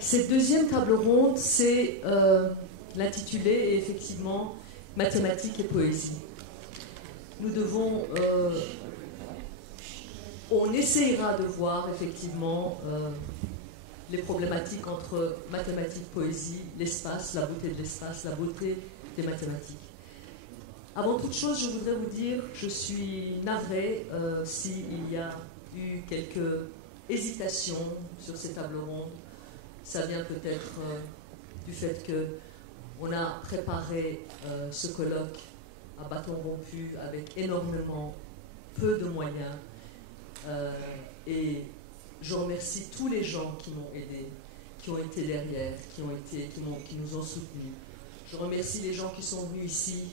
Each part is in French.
Cette deuxième table ronde, c'est l'intitulé est effectivement Mathématiques et poésie. Nous devons, on essayera de voir effectivement les problématiques entre mathématiques, poésie, l'espace, la beauté de l'espace, la beauté des mathématiques. Avant toute chose, je voudrais vous dire, je suis navrée s'il y a eu quelques hésitations sur ces tables rondes. Ça vient peut-être du fait qu'on a préparé ce colloque à bâton rompu avec énormément peu de moyens. Et je remercie tous les gens qui m'ont aidé, qui ont été derrière, qui nous ont soutenus. Je remercie les gens qui sont venus ici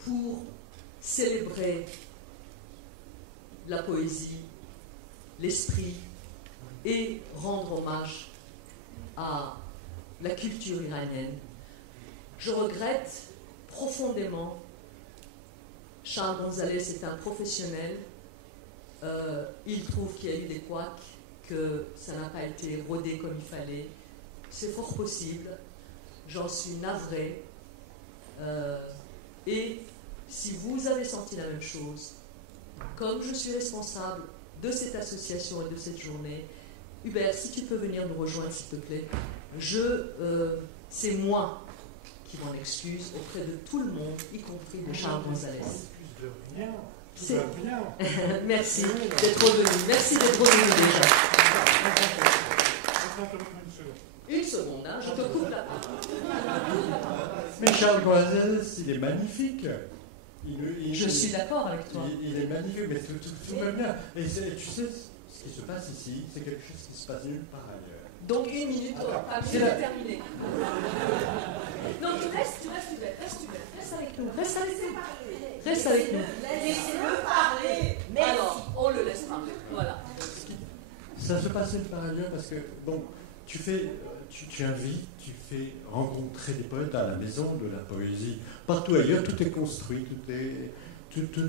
pour célébrer la poésie, l'esprit et rendre hommage à la culture iranienne. Je regrette profondément, Charles Gonzalez est un professionnel, il trouve qu'il y a eu des couacs, que ça n'a pas été rodé comme il fallait. C'est fort possible, j'en suis navrée. Et si vous avez senti la même chose, comme je suis responsable de cette association et de cette journée, Hubert, si tu peux venir nous rejoindre, s'il te plaît. C'est moi qui m'en excuse auprès de tout le monde, y compris de Charles Gonzalez. Merci d'être revenu. Merci d'être revenu déjà. Une seconde, hein, je te coupe la parole. Mais Charles Gonzalez, il est magnifique. Je suis d'accord avec toi. Il est magnifique, mais tout va bien. Et tu sais, ce qui se passe ici, c'est quelque chose qui se passe nulle part ailleurs. Donc une minute, c'est terminé. Non, tu restes avec nous. Reste avec nous. Laissez-le parler. Merci. Alors, on le laisse parler. Voilà. Ça se passe nulle part ailleurs parce que, bon, tu invites, tu fais rencontrer des poètes à la maison de la poésie. Partout ailleurs, tout est construit, tout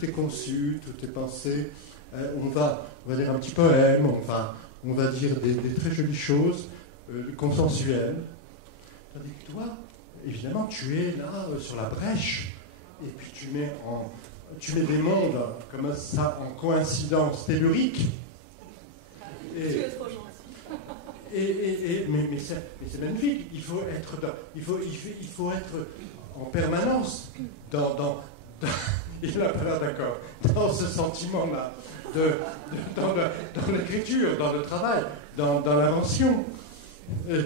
est conçu, tout est pensé. On va dire un petit poème, on va dire des très jolies choses, consensuelles. Tandis que toi, évidemment, tu es là sur la brèche, et puis tu mets des mondes comme ça en coïncidence tellurique. Tu es trop gentil. Mais c'est magnifique. Il faut être en permanence dans il n'a pas l'air d'accord, dans ce sentiment-là, dans l'écriture, dans le travail, dans l'invention. Et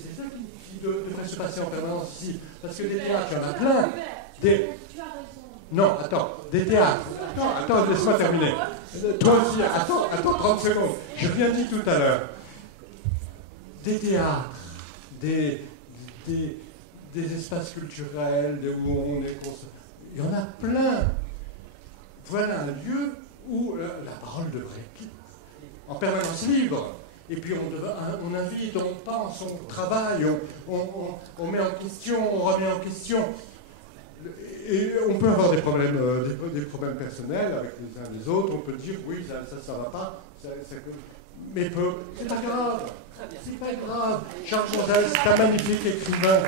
c'est ça qui devrait se passer en permanence ici. Parce que des théâtres, il y en a plein. Tu as raison. Non, attends, des théâtres. Attends, laisse-moi terminer. Toi aussi, attends 30 secondes. Je viens dit tout à l'heure. Des théâtres, des espaces culturels, où on est construit. Il y en a plein. Voilà un lieu où la parole devrait être en permanence libre. Et puis on invite, on pense, on travaille, on met en question, on remet en question. Et on peut avoir des problèmes personnels avec les uns les autres. On peut dire oui, ça va pas. Mais c'est pas grave. C'est pas grave. Charles Gonzalez, c'est un magnifique écrivain.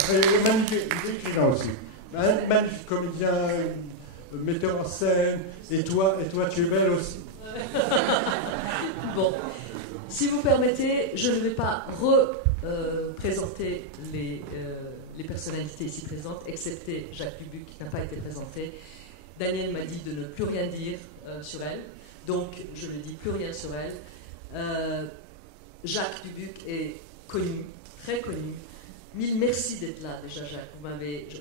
Magnifique écrivain aussi. Un magnifique comédien, metteur en scène. Et toi, tu es belle aussi. Bon. Si vous permettez, je ne vais pas représenter les personnalités ici présentes, excepté Jacques Dubuc qui n'a pas été présenté. Daniel m'a dit de ne plus rien dire sur elle, donc je ne dis plus rien sur elle. Jacques Dubuc est connu, très connu. Mille merci d'être là déjà, Jacques. On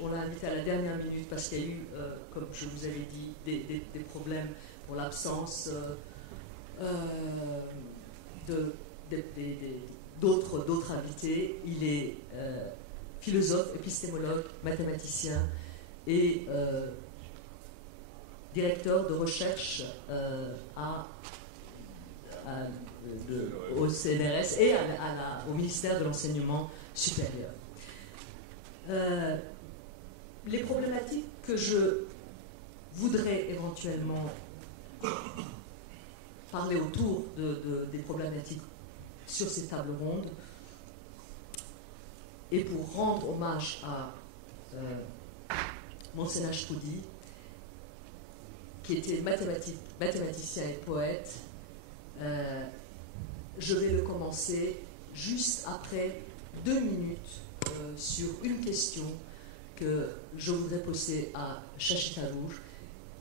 l'a invité à la dernière minute parce qu'il y a eu, comme je vous avais dit, des problèmes pour l'absence d'autres invités. Il est philosophe, épistémologue, mathématicien et directeur de recherche au CNRS et au ministère de l'Enseignement supérieur. Les problématiques que je voudrais éventuellement parler autour des problématiques sur ces tables rondes et pour rendre hommage à Mohsen Ashkoudi, qui était mathématicien et poète, je vais le commencer juste après 2 minutes sur une question que je voudrais poser à Shashi Tharoor,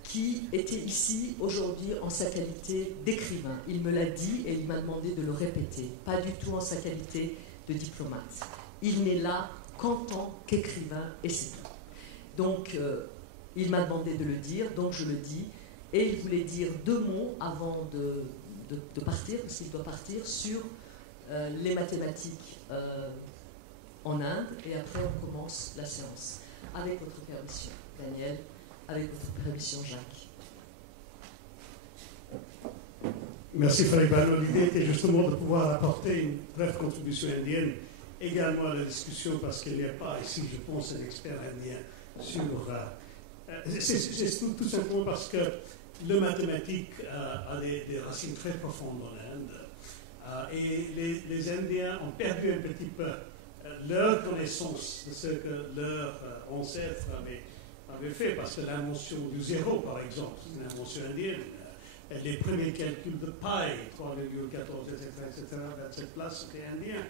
qui était ici aujourd'hui en sa qualité d'écrivain. Il me l'a dit et il m'a demandé de le répéter, pas du tout en sa qualité de diplomate. Il n'est là qu'en tant qu'écrivain et c'est tout. Donc, il m'a demandé de le dire, donc je le dis. Et il voulait dire 2 mots avant de partir, parce qu'il doit partir, sur les mathématiques en Inde. Et après, on commence la séance. Avec votre permission, Daniel, avec votre permission, Jacques. Merci, Frédéric Ballot. L'idée était justement de pouvoir apporter une brève contribution indienne également à la discussion, parce qu'il n'y a pas ici, je pense, un expert indien sur... c'est tout simplement parce que le mathématique a des racines très profondes en Inde. Et les Indiens ont perdu un petit peu leur connaissance de ce que leurs ancêtres avaient fait, parce que l'invention du zéro, par exemple, c'est une invention indienne. Les premiers calculs de pi, 3,14, etc., vers cette place, c'était indien.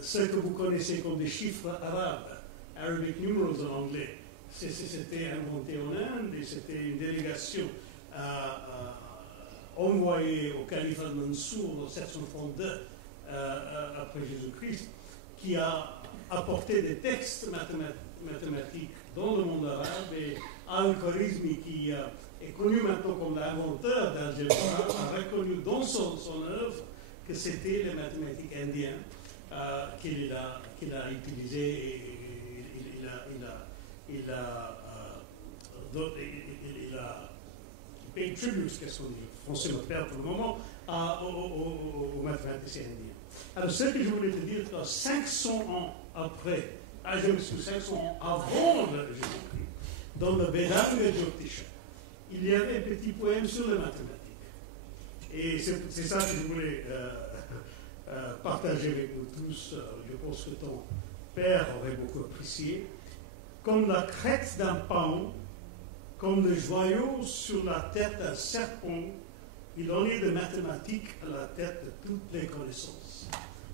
Ce que vous connaissez comme des chiffres arabes, Arabic numerals en anglais, c'était inventé en Inde et c'était une délégation envoyée au calife al-Mansour en 732 après Jésus-Christ, qui a apporté des textes mathématiques dans le monde arabe, et Al-Khwarizmi, qui est connu maintenant comme l'inventeur d'algèbre, a reconnu dans son œuvre que c'était les mathématiques indiennes qu'il a utilisées, et il a payé tribute, qu'est-ce qu'on dit, le français me perd pour le moment, aux mathématiciens indiens. Alors, ce que je voulais te dire, 500 ans après, je me suis 500 ans avant Jésus-Christ, dans le Vedanga Jyotisha, il y avait un petit poème sur les mathématiques. Et c'est ça que je voulais partager avec nous tous. Je pense que ton père aurait beaucoup apprécié. Comme la crête d'un paon, comme le joyau sur la tête d'un serpent, il en est de mathématiques à la tête de toutes les connaissances.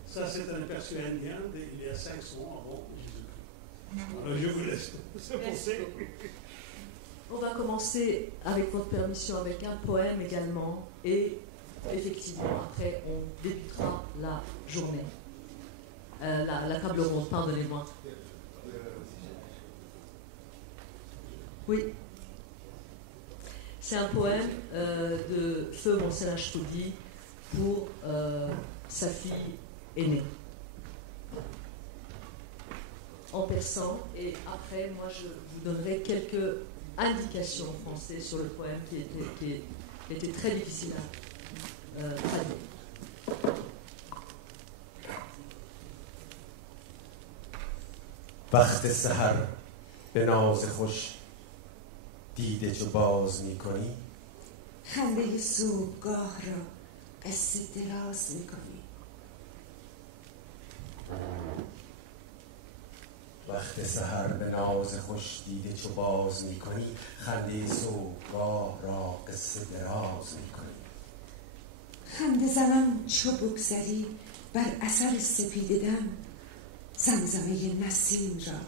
Ça, c'est un aperçu indien d'il y a 500 ans avant Jésus-Christ. Alors, je vous laisse se penser. On va commencer, avec votre permission, avec un poème également, et effectivement, après, on débutera la journée. La table ronde, pardonnez-moi. Oui. C'est un poème de Feu Mohsen Ashkoudi pour sa fille aînée. En persan, et après, moi, je vous donnerai quelques indications en français sur le poème qui était très difficile à traduire. وقت سحر به ناز خوش دیده چو باز می کنی خنده صبحگاه را قصه دراز می کنی وقت سحر به ناز خوش دیده چو باز می کنی خنده صبحگاه را قصه دراز می کنی خنده زنان چو بگذری بر اثر سپیده دم زمزمه نسیم را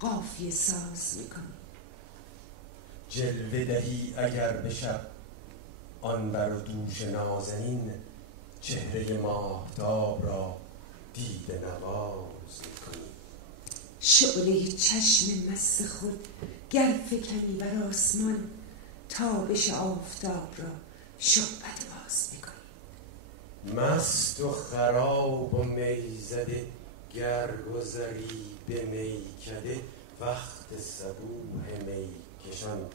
قافیه ساز می کنی جلوه دهی اگر به شب آن بر و دوش نازنین چهره ماهتاب را دیده نواز می کنی شعله چشم مست خود گر فکنی بر آسمان تابش آفتاب را شعبده باز می کنی مست و خراب و میزده گر گذری به میکده وقت صبوح میکشان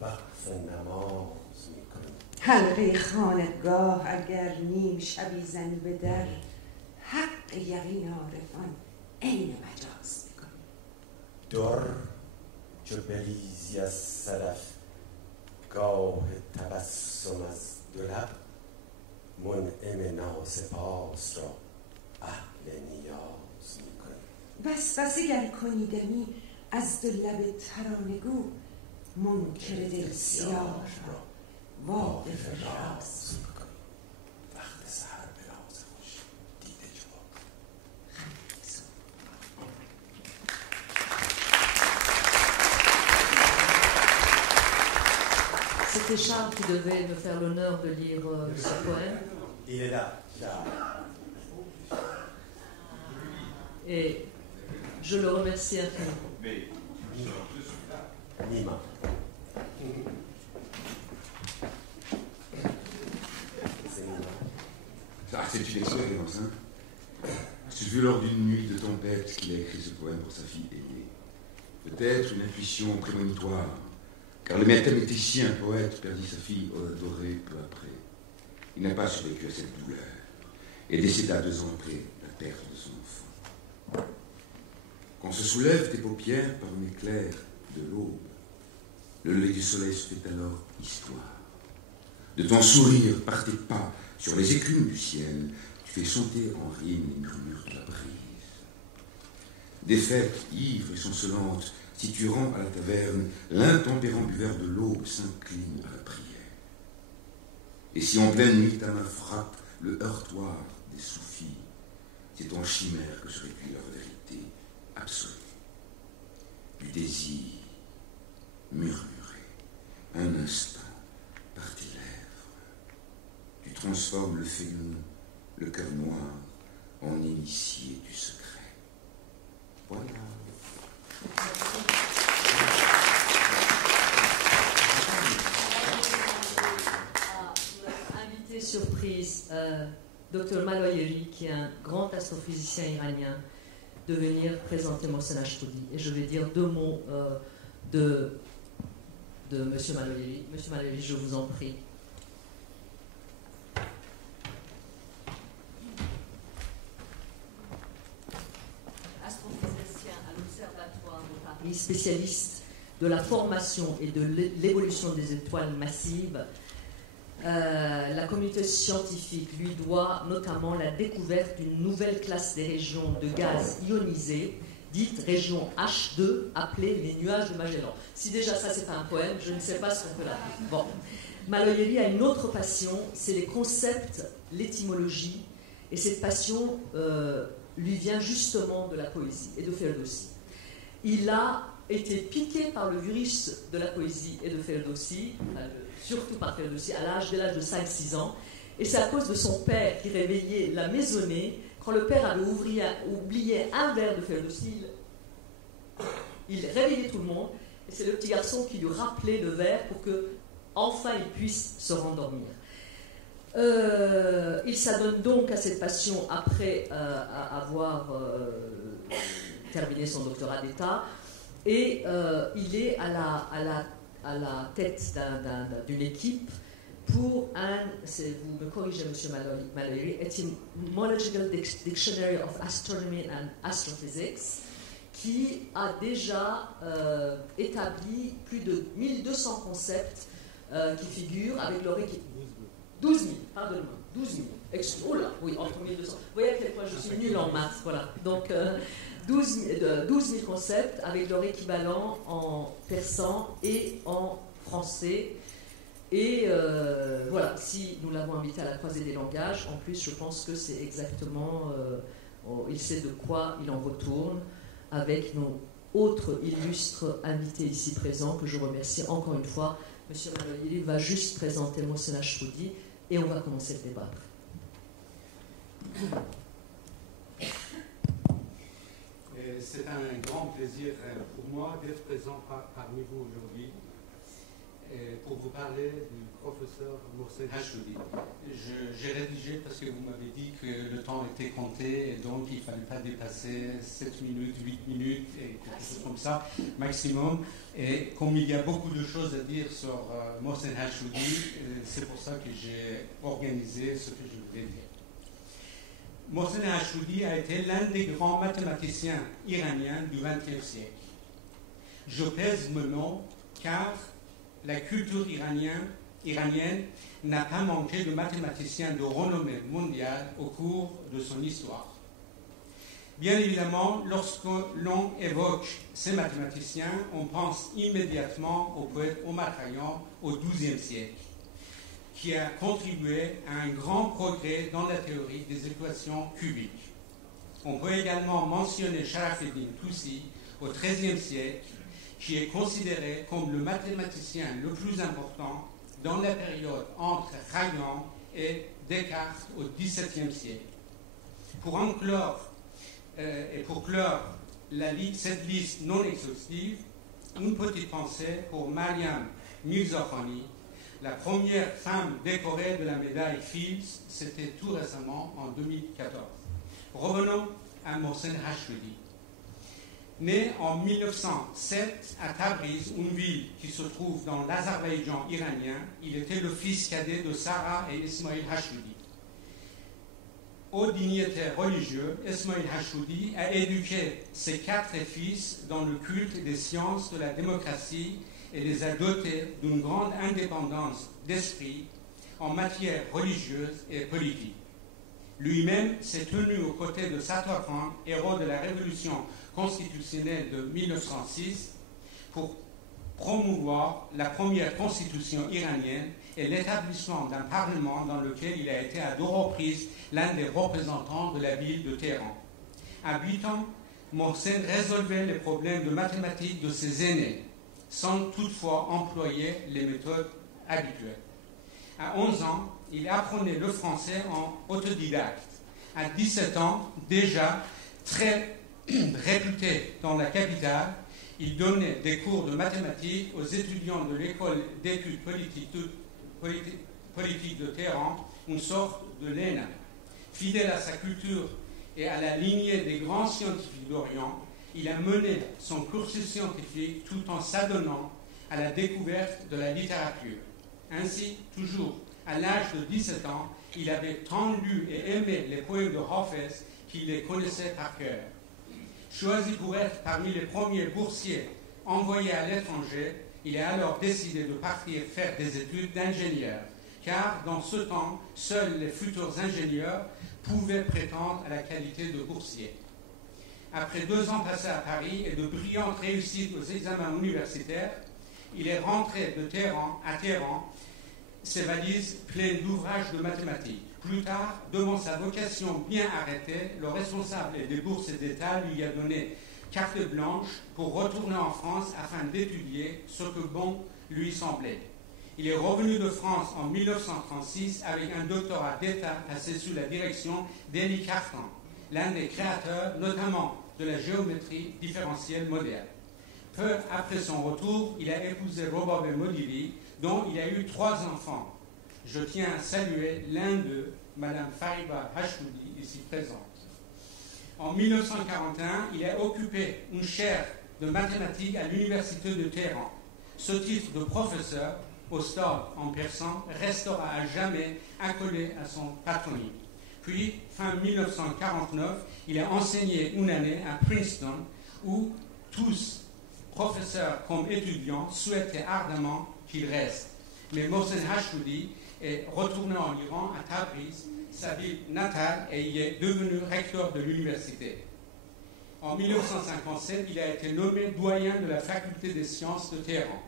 وقف نماز می کنی حلقه خانقاه اگر نیم شبی زنی به در حق یقین عارفان عین مجاز می کنی در چو بریزی از صدف گاه تبسم از دو لب منعم ناسپاس را اهل نیاز می کنی وسوسه گر کنی دمی از دو لب ترانه‌گو منکر دل سیاه را واقف راز کنی وقت سحر به راز خوش دیده جواب. C'était Charles qui devait me faire l'honneur de lire ce poème. Il est là, Charles. Et je le remercie infiniment. Nima. Ah, c'est une expérience, hein. Ce fut lors d'une nuit de tempête qu'il a écrit ce poème pour sa fille aînée. Peut-être une intuition prémonitoire, car le mathématicien poète perdit sa fille adorée peu après. Il n'a pas survécu à cette douleur et décéda 2 ans après la perte de son enfant. Quand se soulèvent tes paupières par un éclair de l'aube, le lever du soleil se fait alors histoire. De ton sourire par tes pas sur les écumes du ciel, tu fais chanter en rime les murmures de la brise. Des fêtes ivres et chancelantes, si tu rends à la taverne, l'intempérant buveur de l'aube s'incline à la prière. Et si en pleine nuit ta main frappe le heurtoir des soufis, c'est en chimère que se réduit leur vérité absolue. Du désir murmuré, un instant, par tes lèvres, tu transformes le félon, le cœur noir, en initié du secret. Voilà. Invité surprise, Dr Maloyeri, qui est un grand astrophysicien iranien, de venir présenter Mohsen Ashtoudi. Et je vais dire 2 mots de M. Maloyeri. M. Maloyeri, je vous en prie. Astrophysicien à l'Observatoire de Paris, spécialiste de la formation et de l'évolution des étoiles massives. La communauté scientifique lui doit notamment la découverte d'une nouvelle classe des régions de gaz ionisés, dites régions H2, appelées les nuages de Magellan. Si déjà ça c'est pas un poème, je ne sais pas ce qu'on peut l'appeler. Bon. Maloyeri a une autre passion, c'est les concepts, l'étymologie, et cette passion lui vient justement de la poésie et de Ferdowsi. Il a été piqué par le virus de la poésie et de Ferdowsi, surtout par Ferdowsi, dès l'âge de 5-6 ans. Et c'est à cause de son père qui réveillait la maisonnée. Quand le père avait oublié un vers de Ferdowsi, il réveillait tout le monde. Et c'est le petit garçon qui lui rappelait le vers pour que enfin il puisse se rendormir. Il s'adonne donc à cette passion après avoir terminé son doctorat d'État. Et il est à la tête d'une équipe pour vous me corrigez, M. Maloyeri, Etymological Dictionary of Astronomy and Astrophysics, qui a déjà établi plus de 1200 concepts qui figurent avec leur équipe. 12 000, pardonne-moi, 12 000. Oh là, oui, entre 1200. Vous voyez à quel point je suis nulle en maths, voilà. Donc, 12 000 concepts avec leur équivalent en persan et en français. Et voilà, si nous l'avons invité à la croisée des langages, en plus je pense que c'est exactement, il sait de quoi il en retourne avec nos autres illustres invités ici présents, que je remercie encore une fois. Monsieur Maloyeri va juste présenter Mohsen Ashtoudi et on va commencer le débat. C'est un grand plaisir pour moi d'être présent parmi vous aujourd'hui pour vous parler du professeur Mohsen Ashtoudi. J'ai rédigé parce que vous m'avez dit que le temps était compté et donc il ne fallait pas dépasser 7 minutes, 8 minutes et quelque chose comme ça, maximum. Et comme il y a beaucoup de choses à dire sur Mohsen Ashtoudi, c'est pour ça que j'ai organisé ce que je voulais dire. Mohsen Ashtoudi a été l'un des grands mathématiciens iraniens du XXe siècle. Je pèse mon nom car la culture iranienne n'a pas manqué de mathématiciens de renommée mondiale au cours de son histoire. Bien évidemment, lorsque l'on évoque ces mathématiciens, on pense immédiatement au poète Omar Khayyam au XIIe siècle, qui a contribué à un grand progrès dans la théorie des équations cubiques. On peut également mentionner Sharafuddin Tusi au XIIIe siècle, qui est considéré comme le mathématicien le plus important dans la période entre Khayyam et Descartes au XVIIe siècle. Pour clore cette liste non exhaustive, une petite pensée pour Mariam Mirzakhani, la première femme décorée de la médaille Fields, c'était tout récemment en 2014. Revenons à Mohsen Rashidi. Né en 1907 à Tabriz, une ville qui se trouve dans l'Azerbaïdjan iranien, il était le fils cadet de Sarah et Ismail Hashudi. Haut dignitaire religieux, Ismail Hashudi a éduqué ses 4 fils dans le culte des sciences de la démocratie et les a dotés d'une grande indépendance d'esprit en matière religieuse et politique. Lui-même s'est tenu aux côtés de Sattar Khan, héros de la révolution constitutionnelle de 1906, pour promouvoir la première constitution iranienne et l'établissement d'un parlement dans lequel il a été à 2 reprises l'un des représentants de la ville de Téhéran. À 8 ans, Mohsen résolvait les problèmes de mathématiques de ses aînés, sans toutefois employer les méthodes habituelles. À 11 ans, il apprenait le français en autodidacte. À 17 ans, déjà très réputé dans la capitale, il donnait des cours de mathématiques aux étudiants de l'école d'études politiques de Téhéran, une sorte de l'ENA. Fidèle à sa culture et à la lignée des grands scientifiques d'Orient, il a mené son cursus scientifique tout en s'adonnant à la découverte de la littérature. Ainsi, toujours à l'âge de 17 ans, il avait tant lu et aimé les poèmes de Hafez qu'il les connaissait par cœur. Choisi pour être parmi les premiers boursiers envoyés à l'étranger, il a alors décidé de partir faire des études d'ingénieur, car dans ce temps, seuls les futurs ingénieurs pouvaient prétendre à la qualité de boursier. Après 2 ans passés à Paris et de brillantes réussites aux examens universitaires, il est rentré de Téhéran à Téhéran, ses valises pleines d'ouvrages de mathématiques. Plus tard, devant sa vocation bien arrêtée, le responsable des bourses d'État lui a donné carte blanche pour retourner en France afin d'étudier ce que bon lui semblait. Il est revenu de France en 1936 avec un doctorat d'État passé sous la direction d'Élie Cartan, l'un des créateurs notamment de la géométrie différentielle moderne. Peu après son retour, il a épousé Robabe Modiri, dont il a eu 3 enfants. Je tiens à saluer l'un d'eux, Madame Fariba Hashmoudi, ici présente. En 1941, il a occupé une chaire de mathématiques à l'université de Téhéran. Ce titre de professeur, Ostad en persan, restera à jamais accolé à son patronyme. Puis, fin 1949, il a enseigné une année à Princeton, où tous, professeurs comme étudiants, souhaitaient ardemment qu'il reste. Mais Mohsen Rashidi est retourné en Iran, à Tabriz, sa ville natale, et il est devenu recteur de l'université. En 1957, il a été nommé doyen de la faculté des sciences de Téhéran.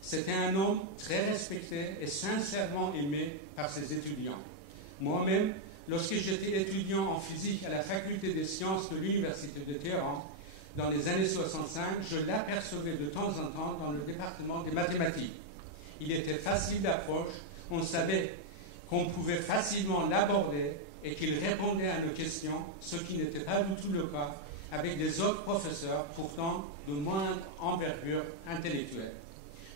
C'était un homme très respecté et sincèrement aimé par ses étudiants. Moi-même, lorsque j'étais étudiant en physique à la faculté des sciences de l'université de Téhéran, dans les années 65, je l'apercevais de temps en temps dans le département des mathématiques. Il était facile d'approche, on savait qu'on pouvait facilement l'aborder et qu'il répondait à nos questions, ce qui n'était pas du tout le cas avec des autres professeurs, pourtant de moindre envergure intellectuelle.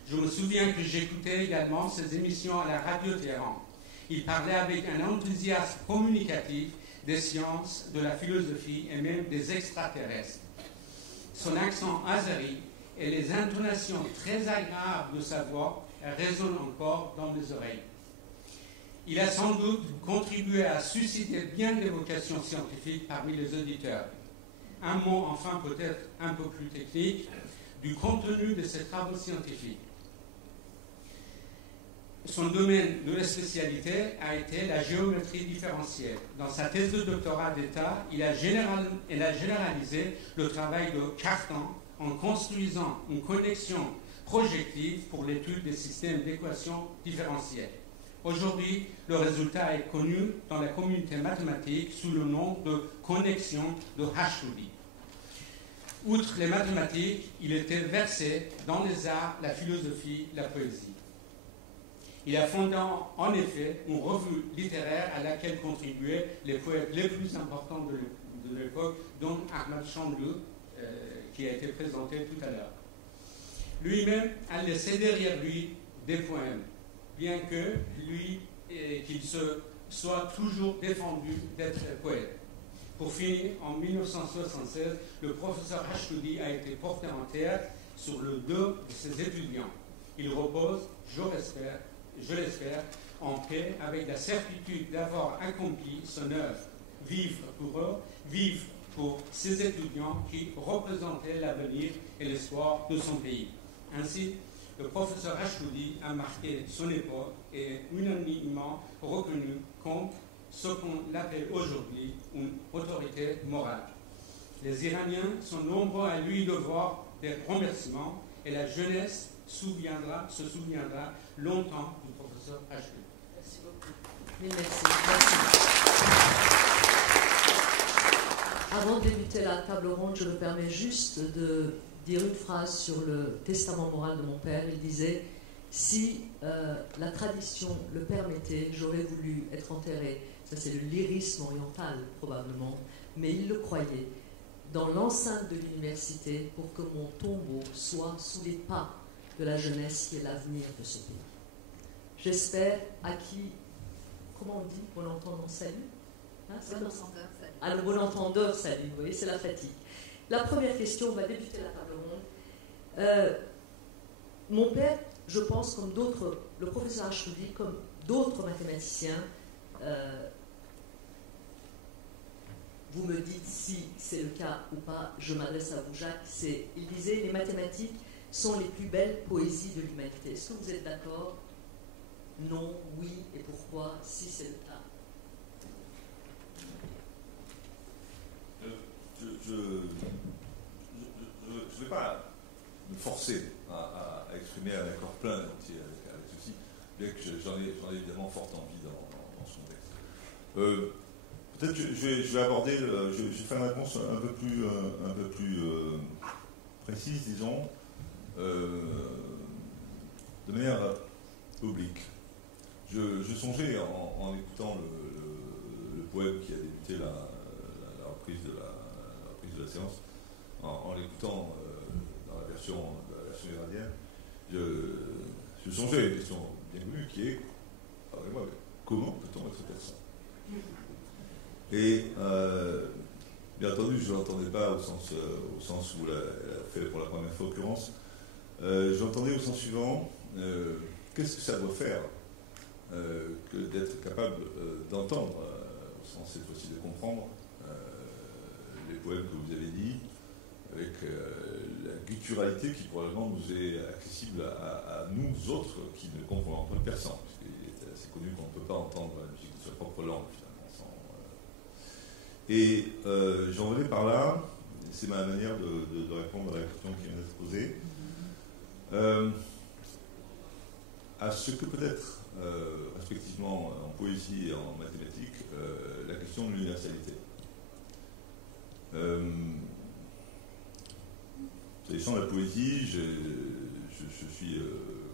Je me souviens que j'écoutais également ses émissions à la radio Téhéran. Il parlait avec un enthousiasme communicatif des sciences, de la philosophie et même des extraterrestres. Son accent azeri et les intonations très agréables de sa voix résonnent encore dans mes oreilles. Il a sans doute contribué à susciter bien des vocations scientifiques parmi les auditeurs. Un mot enfin peut-être un peu plus technique du contenu de ses travaux scientifiques. son domaine de spécialité a été la géométrie différentielle. Dans sa thèse de doctorat d'État, il a généralisé le travail de Cartan en construisant une connexion projective pour l'étude des systèmes d'équations différentielles. Aujourd'hui, le résultat est connu dans la communauté mathématique sous le nom de connexion de Ashby. Outre les mathématiques, il était versé dans les arts, la philosophie, la poésie. Il a fondé en effet une revue littéraire à laquelle contribuaient les poètes les plus importants de l'époque, dont Ahmad Chanlou, qui a été présenté tout à l'heure. Lui-même a laissé derrière lui des poèmes, bien que qu'il se soit toujours défendu d'être poète. Pour finir, en 1976, le professeur Ashby a été porté en terre sur le dos de ses étudiants. Il repose, je l'espère, en paix, avec la certitude d'avoir accompli son œuvre. Vivre pour eux, vivre pour ses étudiants qui représentaient l'avenir et l'espoir de son pays. Ainsi, le professeur Ashby a marqué son époque et unanimement reconnu comme ce qu'on appelle aujourd'hui une autorité morale. Les Iraniens sont nombreux à lui devoir des remerciements et la jeunesse se souviendra longtemps du professeur Ashby. Merci beaucoup. Merci. Avant de débuter la table ronde, je me permets juste de dire une phrase sur le testament moral de mon père. Il disait « Si la tradition le permettait, j'aurais voulu être enterré ». Ça, c'est le lyrisme oriental, probablement. Mais il le croyait dans l'enceinte de l'université pour que mon tombeau soit sous les pas de la jeunesse qui est l'avenir de ce pays. J'espère à qui, comment on dit, bon entendeur salue, hein, le bon entendeur salue, vous voyez, c'est la fatigue. La première question, on va débuter la table ronde. Mon père, je pense, comme d'autres, le professeur Ashby, comme d'autres mathématiciens, vous me dites si c'est le cas ou pas, je m'adresse à vous, Jacques. Il disait, les mathématiques sont les plus belles poésies de l'humanité. Est-ce que vous êtes d'accord? Non, oui, et pourquoi, si c'est le cas? Je ne vais pas me forcer à exprimer un accord plein entier avec ceci, bien que j'en ai évidemment fort envie dans son texte. Peut-être que je vais aborder, je vais faire une réponse un peu plus précise, disons, de manière oblique. Je songeais en écoutant le poème qui a débuté la reprise de la séance, en l'écoutant dans la version iranienne, je songeais à une question bien connue qui est, pardonnez-moi, comment peut-on être personne? Et bien entendu, je ne l'entendais pas au sens où elle a fait pour la première fois occurrence. Je l'entendais au sens suivant, qu'est-ce que ça doit faire que d'être capable d'entendre, au sens cette fois-ci de comprendre, les poèmes que vous avez dit, avec la gutturalité qui probablement nous est accessible à nous autres qui ne comprenons pas le persan, puisqu'il est assez connu qu'on ne peut pas entendre la musique de sa propre langue, finalement. Et j'en venais par là, c'est ma manière de répondre à la question qui vient d'être posée, à ce que peut être, respectivement en poésie et en mathématiques, la question de l'universalité. S'agissant de la poésie, je suis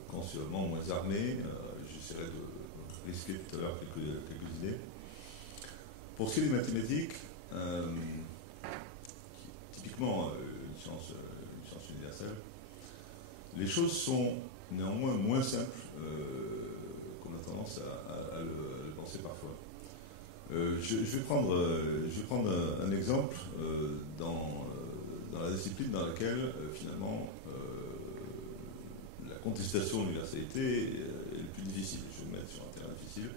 considérablement moins armé, j'essaierai de risquer tout à l'heure quelques idées. Pour ce qui est des mathématiques, typiquement une science universelle, les choses sont néanmoins moins simples qu'on a tendance à le penser parfois. Je vais prendre un exemple dans la discipline dans laquelle finalement la contestation de l'universalité est le plus difficile. Je vais me mettre sur un terrain difficile,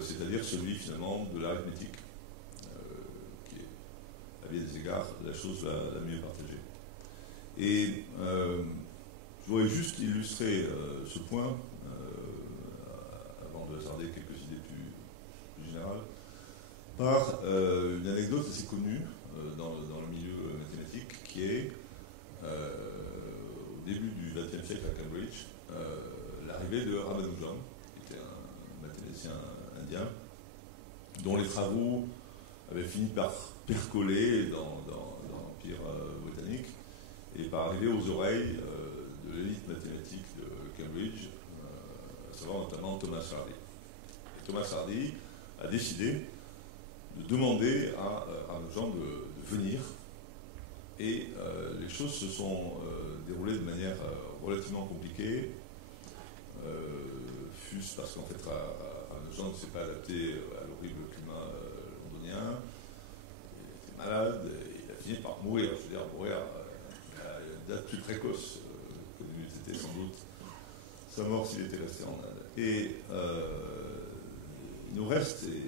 c'est-à-dire celui finalement de l'arithmétique, qui est à bien des égards la chose la mieux partagée. Et je voudrais juste illustrer ce point hasarder quelques idées plus générales, par une anecdote assez connue dans le milieu mathématique, qui est, au début du XXe siècle à Cambridge, l'arrivée de Ramanujan, qui était un mathématicien indien, dont les travaux avaient fini par percoler dans l'Empire britannique et par arriver aux oreilles de l'élite mathématique de Cambridge, à savoir notamment Thomas Hardy. Et Thomas Hardy a décidé de demander à Ramanujan de venir, et les choses se sont déroulées de manière relativement compliquée, fût-ce parce qu'en fait Ramanujan ne s'est pas adapté à l'horrible climat londonien, il était malade, et il a fini par mourir, je veux dire mourir à une date plus précoce que n'eût été sans doute sa mort s'il était resté en Inde. Et il nous reste, et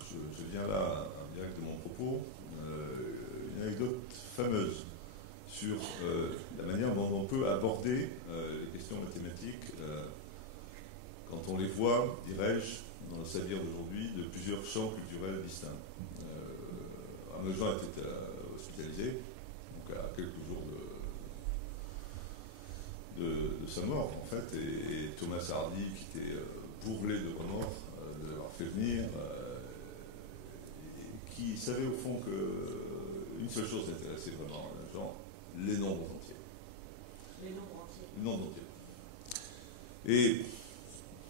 je viens là en direct de mon propos, une anecdote fameuse sur la manière dont on peut aborder les questions mathématiques quand on les voit, dirais-je, dans le savoir d'aujourd'hui, de plusieurs champs culturels distincts. Ramanujan était hospitalisé, donc à quelques jours de sa mort, en fait, et Thomas Hardy, qui était bourrelé de remords de l'avoir fait venir, et qui savait au fond qu'une seule chose intéressait vraiment Ramanujan, les nombres entiers. Les nombres entiers. Les nombres entiers. Et,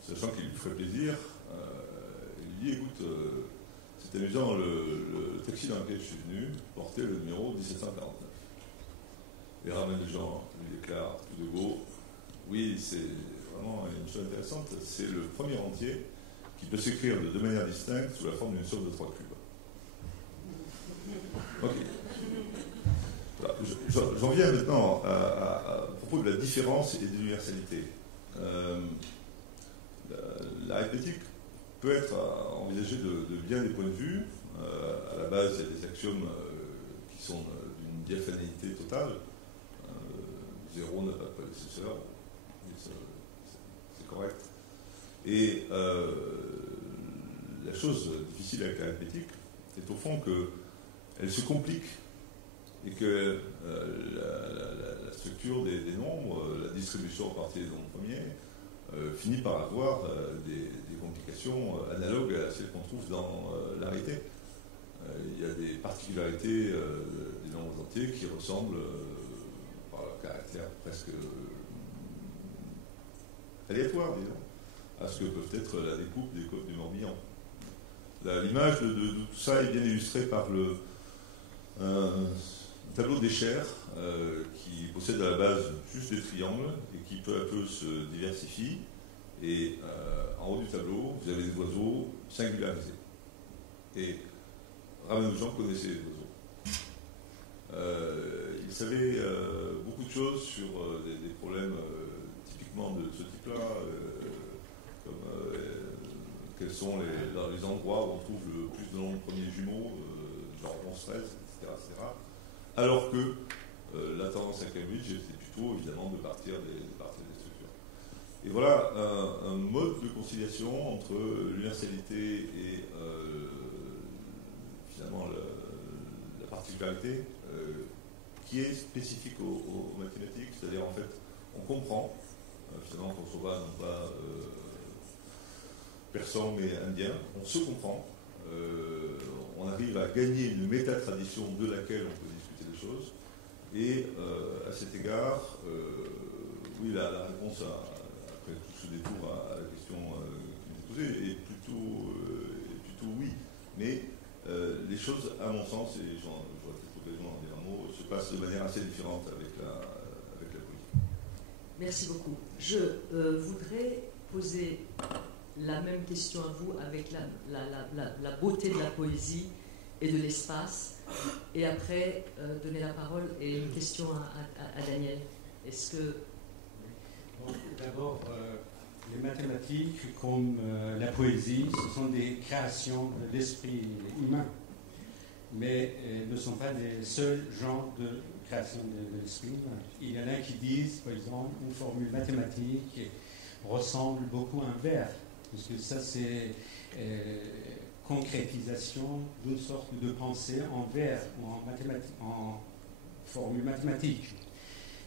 sachant qu'il lui ferait plaisir, il lui dit, écoute, c'est amusant, le taxi dans lequel je suis venu portait le numéro 1749. Et Ramanujan lui déclare tout de go, oui, c'est vraiment une chose intéressante, c'est le premier entier qui peut s'écrire de deux manières distinctes sous la forme d'une somme de 3 cubes. Ok. Voilà. J'en viens maintenant à propos de la différence et de l'universalité. L'arithmétique peut être envisagée de bien des points de vue. À la base, il y a des axiomes qui sont d'une diaphanéité totale. 0 n'a pas de prédécesseur, c'est correct. Et la chose difficile avec l'arithmétique est au fond qu'elle se complique et que la structure des nombres, la distribution à partir des nombres premiers, finit par avoir des complications analogues à celles qu'on trouve dans l'arité. Il y a des particularités des nombres entiers qui ressemblent par leur caractère presque aléatoire, disons, à ce que peuvent être la découpe des côtes du Morbihan. L'image de tout ça est bien illustrée par un tableau d'Escher qui possède à la base juste des triangles et qui peu à peu se diversifie. Et en haut du tableau, vous avez des oiseaux singularisés. Et Ramanujan connaissait les oiseaux. Il savait beaucoup de choses sur des problèmes typiquement de ce type-là, comme quels sont les endroits où on trouve le plus de nombres premiers jumeaux, genre 11-13, etc., etc. Alors que la tendance à Cambridge était plutôt évidemment de partir des structures. Et voilà un mode de conciliation entre l'universalité et finalement la particularité qui est spécifique aux mathématiques, c'est-à-dire en fait on comprend, finalement qu'on soit non pas persan mais indien, on se comprend, on arrive à gagner une méta-tradition de laquelle on peut discuter des choses, et à cet égard, oui, la réponse après tout ce détour à la question qui m'est posée est plutôt oui, mais les choses, à mon sens, et j'aurais peut-être l'occasion d'en dire un mot, se passent de manière assez différente avec la politique. Merci beaucoup. Je voudrais poser la même question à vous avec la beauté de la poésie et de l'espace, et après donner la parole et une question à Daniel. Est-ce que... Bon, d'abord, les mathématiques, comme la poésie, ce sont des créations de l'esprit humain, mais ne sont pas des seuls genres de création de l'esprit humain. Il y en a qui disent, par exemple, une formule mathématique ressemble beaucoup à un verre. parce que ça c'est concrétisation d'une sorte de pensée en vers ou en formule mathématique.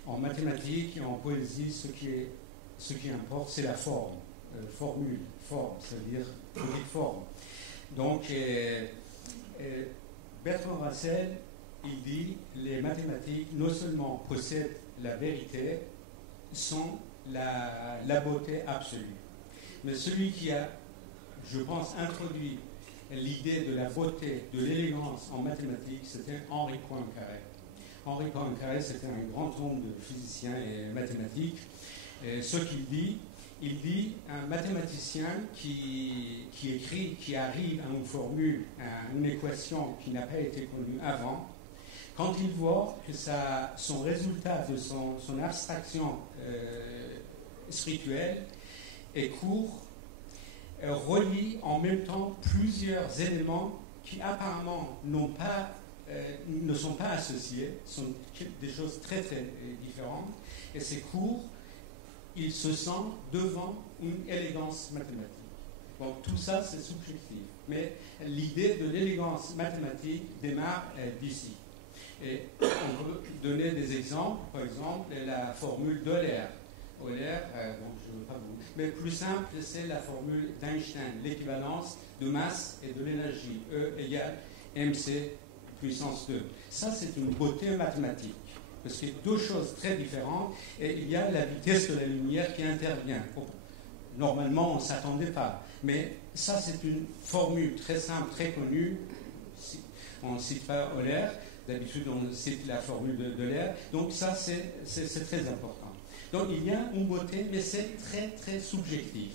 En mathématiques et en poésie, ce qui importe, c'est la forme, formule, forme, c'est-à-dire petite forme. Donc, Bertrand Russell, il dit les mathématiques non seulement possèdent la vérité, sont la beauté absolue. Mais celui qui a, je pense, introduit l'idée de la beauté, de l'élégance en mathématiques, c'était Henri Poincaré. Henri Poincaré, c'était un grand homme de physicien et mathématique. Et ce qu'il dit, il dit un mathématicien qui écrit, qui arrive à une formule, à une équation qui n'a pas été connue avant, quand il voit que son résultat de son abstraction spirituelle est court, relie en même temps plusieurs éléments qui apparemment ne sont pas associés, sont des choses très très différentes, et c'est court, il se sent devant une élégance mathématique. Donc tout ça c'est subjectif, mais l'idée de l'élégance mathématique démarre d'ici. Et on peut donner des exemples, par exemple la formule d'Euler. Euler, donc je ne veux pas vous... Mais plus simple, c'est la formule d'Einstein, l'équivalence de masse et de l'énergie. E égale mc puissance 2. Ça, c'est une beauté mathématique, parce qu'il y a deux choses très différentes, et il y a la vitesse de la lumière qui intervient. Normalement, on ne s'attendait pas. Mais ça, c'est une formule très simple, très connue. On ne cite pas Euler. D'habitude, on cite la formule d'Euler. Donc ça, c'est très important. Donc il y a une beauté, mais c'est très très subjectif.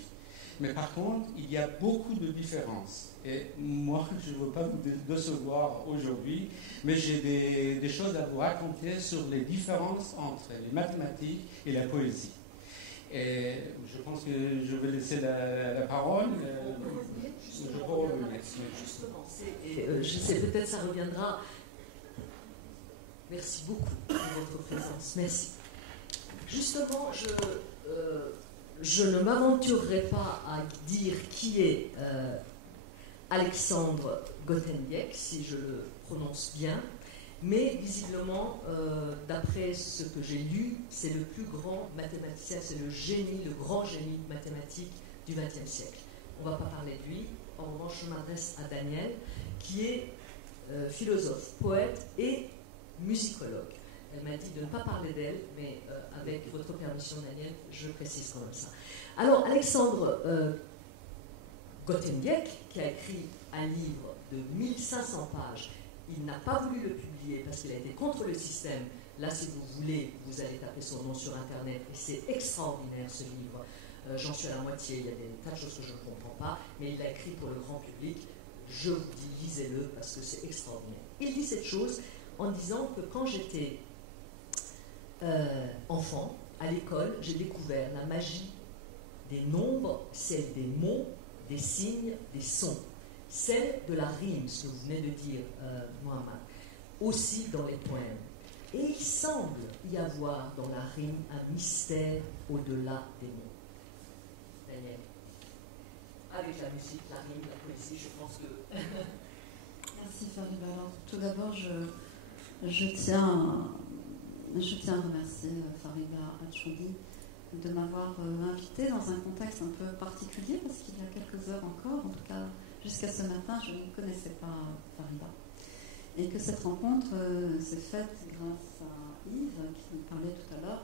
Mais par contre, il y a beaucoup de différences. Et moi, je ne veux pas vous décevoir aujourd'hui, mais j'ai des choses à vous raconter sur les différences entre les mathématiques et la poésie. Et je pense que je vais laisser la parole. Justement, je sais, peut-être ça reviendra. Merci beaucoup pour votre présence. Merci. Justement, je ne m'aventurerai pas à dire qui est Alexandre Grothendieck, si je le prononce bien, mais visiblement, d'après ce que j'ai lu, c'est le plus grand mathématicien, c'est le grand génie mathématique du XXe siècle. On ne va pas parler de lui, en revanche, je m'adresse à Daniel, qui est philosophe, poète et musicologue. Elle m'a dit de ne pas parler d'elle, mais avec votre permission, Daniel, je précise quand même ça. Alors, Alexandre Grothendieck, qui a écrit un livre de 1500 pages, il n'a pas voulu le publier parce qu'il a été contre le système. Là, si vous voulez, vous allez taper son nom sur Internet, et c'est extraordinaire ce livre. J'en suis à la moitié, il y a des tas de choses que je ne comprends pas, mais il l'a écrit pour le grand public. Je vous dis, lisez-le parce que c'est extraordinaire. Il dit cette chose en disant que quand j'étais enfant, à l'école, j'ai découvert la magie des nombres, celle des mots, des signes, des sons, celle de la rime, ce que vous venez de dire, Mohamed, aussi dans les poèmes. Et il semble y avoir dans la rime un mystère au-delà des mots. Daniel, avec la musique, la rime, la poésie, je pense que... Merci Fariba. Alors, tout d'abord, je tiens à remercier Fariba Hatchoudi de m'avoir invité dans un contexte un peu particulier, parce qu'il y a quelques heures encore, en tout cas jusqu'à ce matin, je ne connaissais pas Fariba. Et que cette rencontre s'est faite grâce à Yves, qui nous parlait tout à l'heure,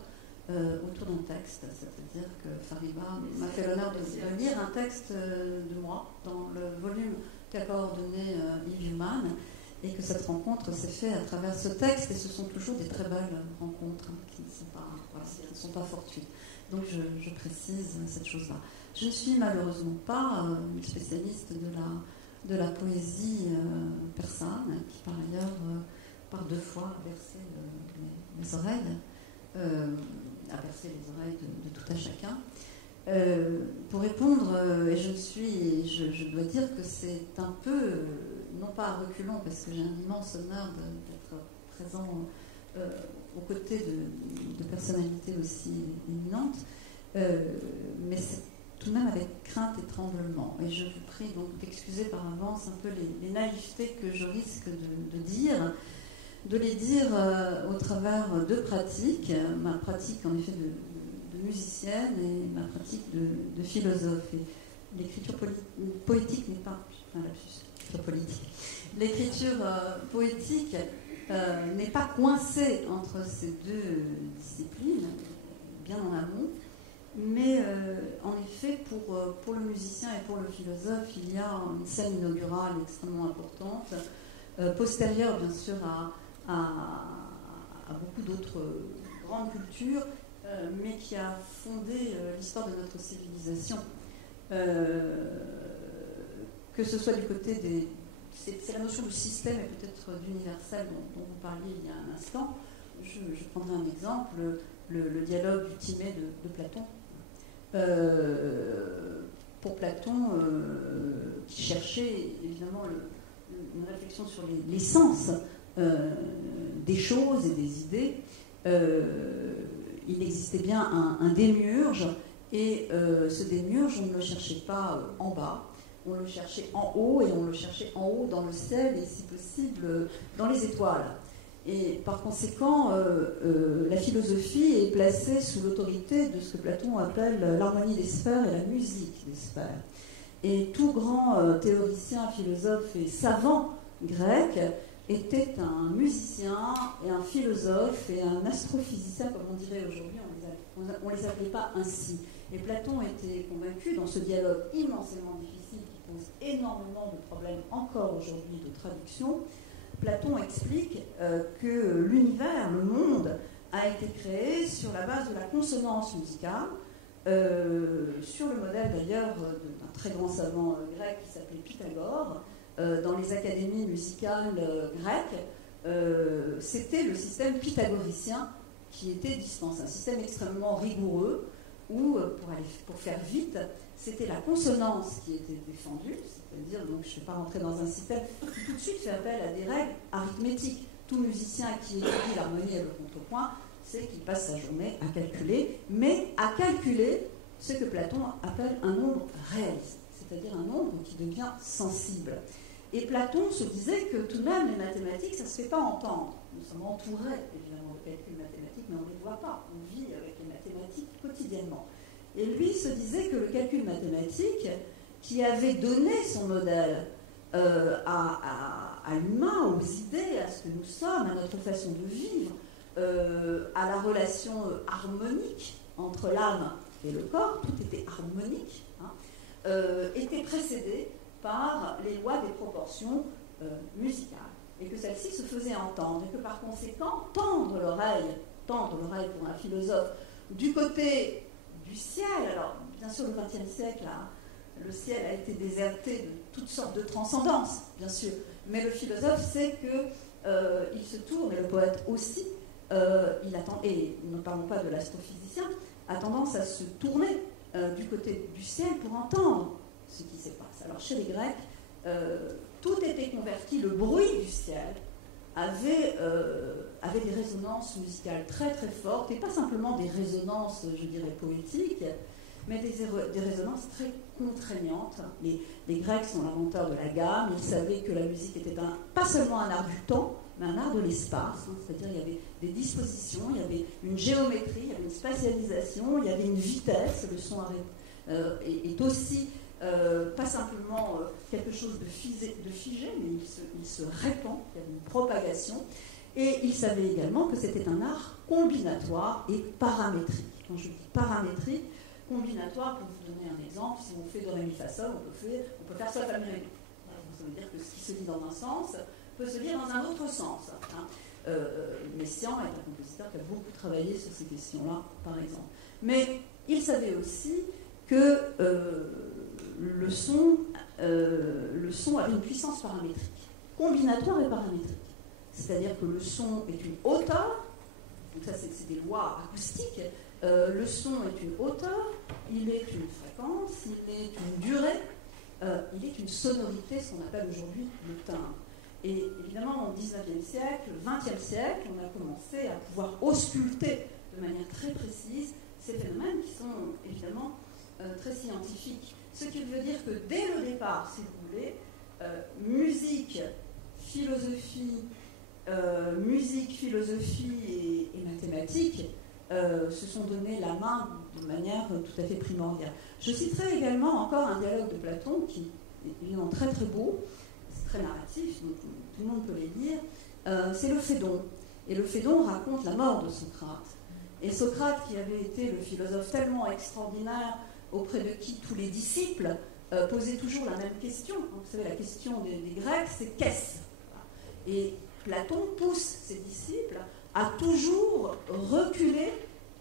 autour d'un texte. C'est-à-dire que Fariba m'a fait l'honneur de lire un texte de moi dans le volume qu'a coordonné Yves Human, et que cette rencontre s'est faite à travers ce texte, et ce sont toujours des très belles rencontres qui ne sont pas fortuites. Donc je précise cette chose-là. Je ne suis malheureusement pas une spécialiste de la poésie persane, qui par ailleurs, par deux fois, a bercé mes oreilles, a bercé les oreilles de tout à chacun. Pour répondre, et je dois dire que c'est un peu, non pas à reculons, parce que j'ai un immense honneur d'être présent aux côtés de personnalités aussi éminentes, mais tout de même avec crainte et tremblement. Et je vous prie donc d'excuser par avance un peu les naïvetés que je risque de les dire au travers deux pratiques, ma pratique en effet de musicienne et ma pratique de philosophe. Et l'écriture poétique n'est pas... l'écriture politique. L'écriture poétique n'est pas coincée entre ces deux disciplines, bien en amont, mais en effet, pour le musicien et pour le philosophe, il y a une scène inaugurale extrêmement importante, postérieure bien sûr à beaucoup d'autres grandes cultures, mais qui a fondé l'histoire de notre civilisation. Que ce soit du côté des... C'est la notion de système et peut-être d'universel dont vous parliez il y a un instant. Je prendrai un exemple, le dialogue du Timée de Platon. Pour Platon, qui cherchait évidemment une réflexion sur l'essence des choses et des idées, il existait bien un démiurge, et ce démiurge, on ne le cherchait pas en bas, on le cherchait en haut, et on le cherchait en haut dans le ciel, et si possible dans les étoiles. Et par conséquent, la philosophie est placée sous l'autorité de ce que Platon appelle l'harmonie des sphères et la musique des sphères. Et tout grand théoricien, philosophe et savant grec était un musicien et un philosophe et un astrophysicien, comme on dirait aujourd'hui, on ne les appelait pas ainsi. Et Platon était convaincu, dans ce dialogue immensément difficile qui pose énormément de problèmes encore aujourd'hui de traduction, Platon explique que l'univers, le monde, a été créé sur la base de la consonance musicale, sur le modèle d'ailleurs d'un très grand savant grec qui s'appelait Pythagore. Dans les académies musicales grecques, c'était le système pythagoricien qui était dispensé, un système extrêmement rigoureux où, pour faire vite, c'était la consonance qui était défendue, c'est-à-dire, donc je ne vais pas rentrer dans un système qui tout de suite fait appel à des règles arithmétiques. Tout musicien qui étudie l'harmonie et le contrepoint sait qu'il passe sa journée à calculer, mais à calculer ce que Platon appelle un nombre réaliste, c'est-à-dire un nombre qui devient sensible. Et Platon se disait que tout de même, les mathématiques, ça ne se fait pas entendre. Nous sommes entourés, évidemment, de calculs mathématiques, mais on ne les voit pas. On vit avec les mathématiques quotidiennement. Et lui se disait que le calcul mathématique, qui avait donné son modèle à l'humain, aux idées, à ce que nous sommes, à notre façon de vivre, à la relation harmonique entre l'âme et le corps, tout était harmonique, était précédé par les lois des proportions musicales, et que celles-ci se faisaient entendre, et que par conséquent, tendre l'oreille pour un philosophe du côté du ciel. Alors, bien sûr, le XXe siècle, le ciel a été déserté de toutes sortes de transcendances, bien sûr, mais le philosophe sait qu'il se tourne, et le poète aussi, il attend, et ne parlons pas de l'astrophysicien, a tendance à se tourner du côté du ciel pour entendre ce qui se passe. Alors chez les Grecs, tout était converti, le bruit du ciel avait des résonances musicales très très fortes, et pas simplement des résonances, je dirais, poétiques, mais des résonances très contraignantes. Les Grecs sont l'inventeur de la gamme, ils savaient que la musique était pas seulement un art du temps, mais un art de l'espace, c'est-à-dire il y avait des dispositions, il y avait une géométrie, il y avait une spatialisation, il y avait une vitesse, le son est aussi pas simplement quelque chose de figé, mais il se répand, il y a une propagation, et il savait également que c'était un art combinatoire et paramétrique. Quand je dis paramétrique, combinatoire, pour vous donner un exemple, si on fait do, ré, mi, fa, sol, on peut faire sol, fa, mi, ré, mi. Ça veut dire que ce qui se lit dans un sens peut se lire dans un autre sens. Messiaen est un compositeur qui a beaucoup travaillé sur ces questions-là, par exemple. Mais il savait aussi que le son avait une puissance paramétrique, combinatoire et paramétrique. C'est-à-dire que le son est une hauteur, donc ça c'est des lois acoustiques, le son est une hauteur, il est une fréquence, il est une durée, il est une sonorité, ce qu'on appelle aujourd'hui le timbre. Et évidemment, au XIXe siècle, XXe siècle, on a commencé à pouvoir ausculter de manière très précise ces phénomènes qui sont évidemment très scientifique. Ce qui veut dire que dès le départ, si vous voulez, musique, philosophie et mathématiques se sont donné la main de manière tout à fait primordiale. Je citerai également encore un dialogue de Platon qui est évidemment très très beau, c'est très narratif, donc tout le monde peut les lire. C'est le Phédon. Et le Phédon raconte la mort de Socrate. Et Socrate, qui avait été le philosophe tellement extraordinaire auprès de qui tous les disciples posaient toujours la même question. Vous savez, la question des Grecs, c'est qu'est-ce ? Et Platon pousse ses disciples à toujours reculer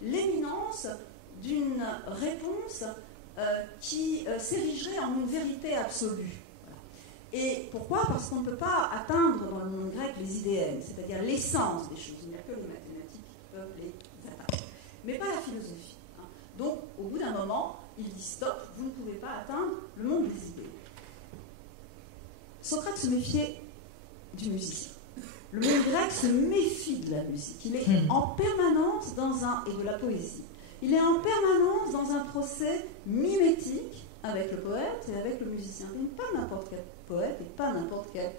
l'éminence d'une réponse qui s'érigerait en une vérité absolue. Et pourquoi ? Parce qu'on ne peut pas atteindre dans le monde grec les idéèmes, c'est-à-dire l'essence des choses. Il n'y a que les mathématiques qui peuvent les atteindre. Mais pas la philosophie. Donc, au bout d'un moment, il dit stop, vous ne pouvez pas atteindre le monde des idées. Socrate se méfiait du musicien. Le monde grec se méfie de la musique. Il est en permanence et de la poésie. Il est en permanence dans un procès mimétique avec le poète et avec le musicien. Il n'est pas n'importe quel poète et pas n'importe quel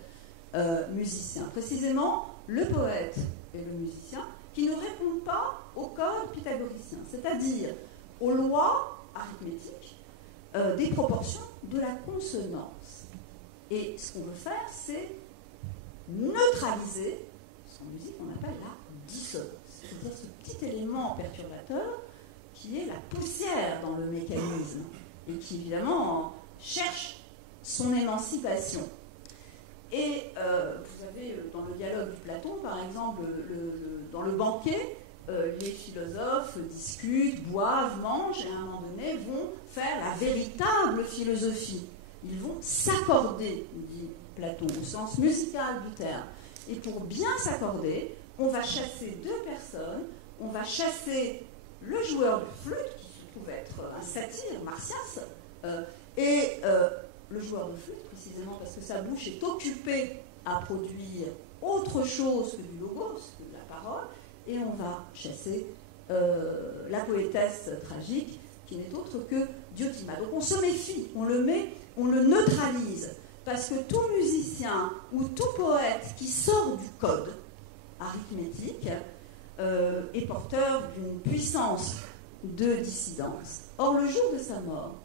musicien. Précisément, le poète et le musicien qui ne répondent pas au code pythagoricien, c'est-à-dire aux lois arithmétiques des proportions de la consonance. Et ce qu'on veut faire, c'est neutraliser ce qu'en musique on appelle la dissonance, c'est-à-dire ce petit élément perturbateur qui est la poussière dans le mécanisme et qui évidemment cherche son émancipation. Et vous avez dans le dialogue du Platon, par exemple, dans le banquet, les philosophes discutent, boivent, mangent et à un moment donné vont faire la véritable philosophie. Ils vont s'accorder, dit Platon, au sens musical du terme. Et pour bien s'accorder, on va chasser deux personnes, on va chasser le joueur de flûte, qui se trouve être un satyre, Marsyas, et le joueur de flûte, précisément parce que sa bouche est occupée à produire autre chose que du logos, que de la parole, et on va chasser la poétesse tragique, qui n'est autre que Diotima. Donc on se méfie, on le neutralise, parce que tout musicien ou tout poète qui sort du code arithmétique est porteur d'une puissance de dissidence. Or, le jour de sa mort,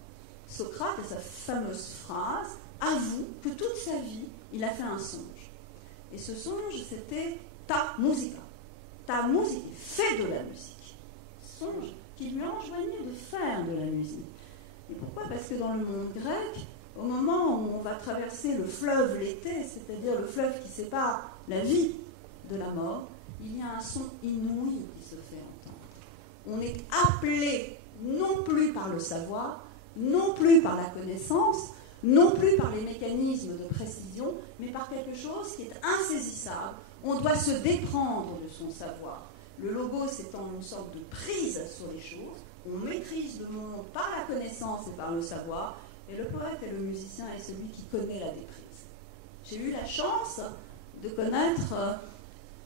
Socrate, et sa fameuse phrase, avoue que toute sa vie, il a fait un songe. Et ce songe, c'était ta musica. Ta musique, fais de la musique. Songe qui lui enjoignait de faire de la musique. Et pourquoi ? Parce que dans le monde grec, au moment où on va traverser le fleuve l'été, c'est-à-dire le fleuve qui sépare la vie de la mort, il y a un son inouï qui se fait entendre. On est appelé non plus par le savoir, non plus par la connaissance, non plus par les mécanismes de précision, mais par quelque chose qui est insaisissable. On doit se déprendre de son savoir. Le logos étant une sorte de prise sur les choses, on maîtrise le monde par la connaissance et par le savoir, et le poète et le musicien est celui qui connaît la déprise. J'ai eu la chance de connaître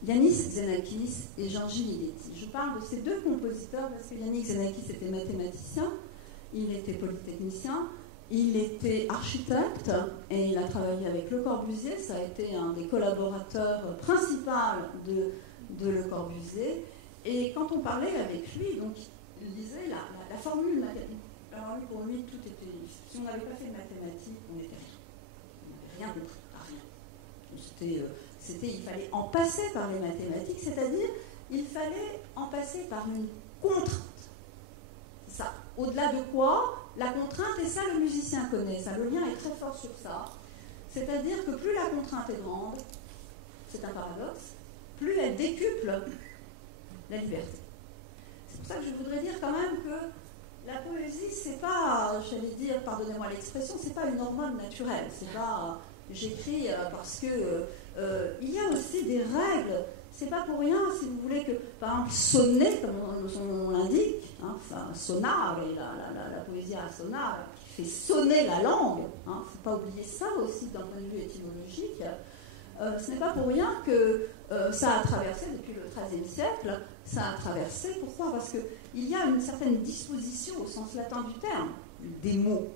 Yannis Xenakis et Georgi Ligeti. Je parle de ces deux compositeurs parce que Yannis Xenakis était mathématicien, il était polytechnicien, il était architecte et il a travaillé avec Le Corbusier. Ça a été un des collaborateurs principaux de Le Corbusier. Et quand on parlait avec lui, donc, il disait la formule mathématique. Alors lui, pour lui, tout était... Si on n'avait pas fait de mathématiques, on n'avait rien compris, rien. Il fallait en passer par les mathématiques, c'est-à-dire il fallait en passer par une contrainte. C'est ça. Au-delà de quoi, la contrainte, et ça le musicien connaît, ça, le lien est très fort sur ça. C'est-à-dire que plus la contrainte est grande, c'est un paradoxe, plus elle décuple la liberté. C'est pour ça que je voudrais dire quand même que la poésie, c'est pas, j'allais dire, pardonnez-moi l'expression, c'est pas une hormone naturelle. C'est pas, j'écris parce que il y a aussi des règles. C'est pas pour rien, si vous voulez, que, par exemple, sonner, comme on l'indique, enfin, sonar, et la poésie à sonar, qui fait sonner la langue, il ne faut pas oublier ça aussi d'un point de vue étymologique. Ce n'est pas pour rien que ça a traversé, depuis le XIIIe siècle, ça a traversé. Pourquoi ? Parce qu'il y a une certaine disposition, au sens latin du terme, des mots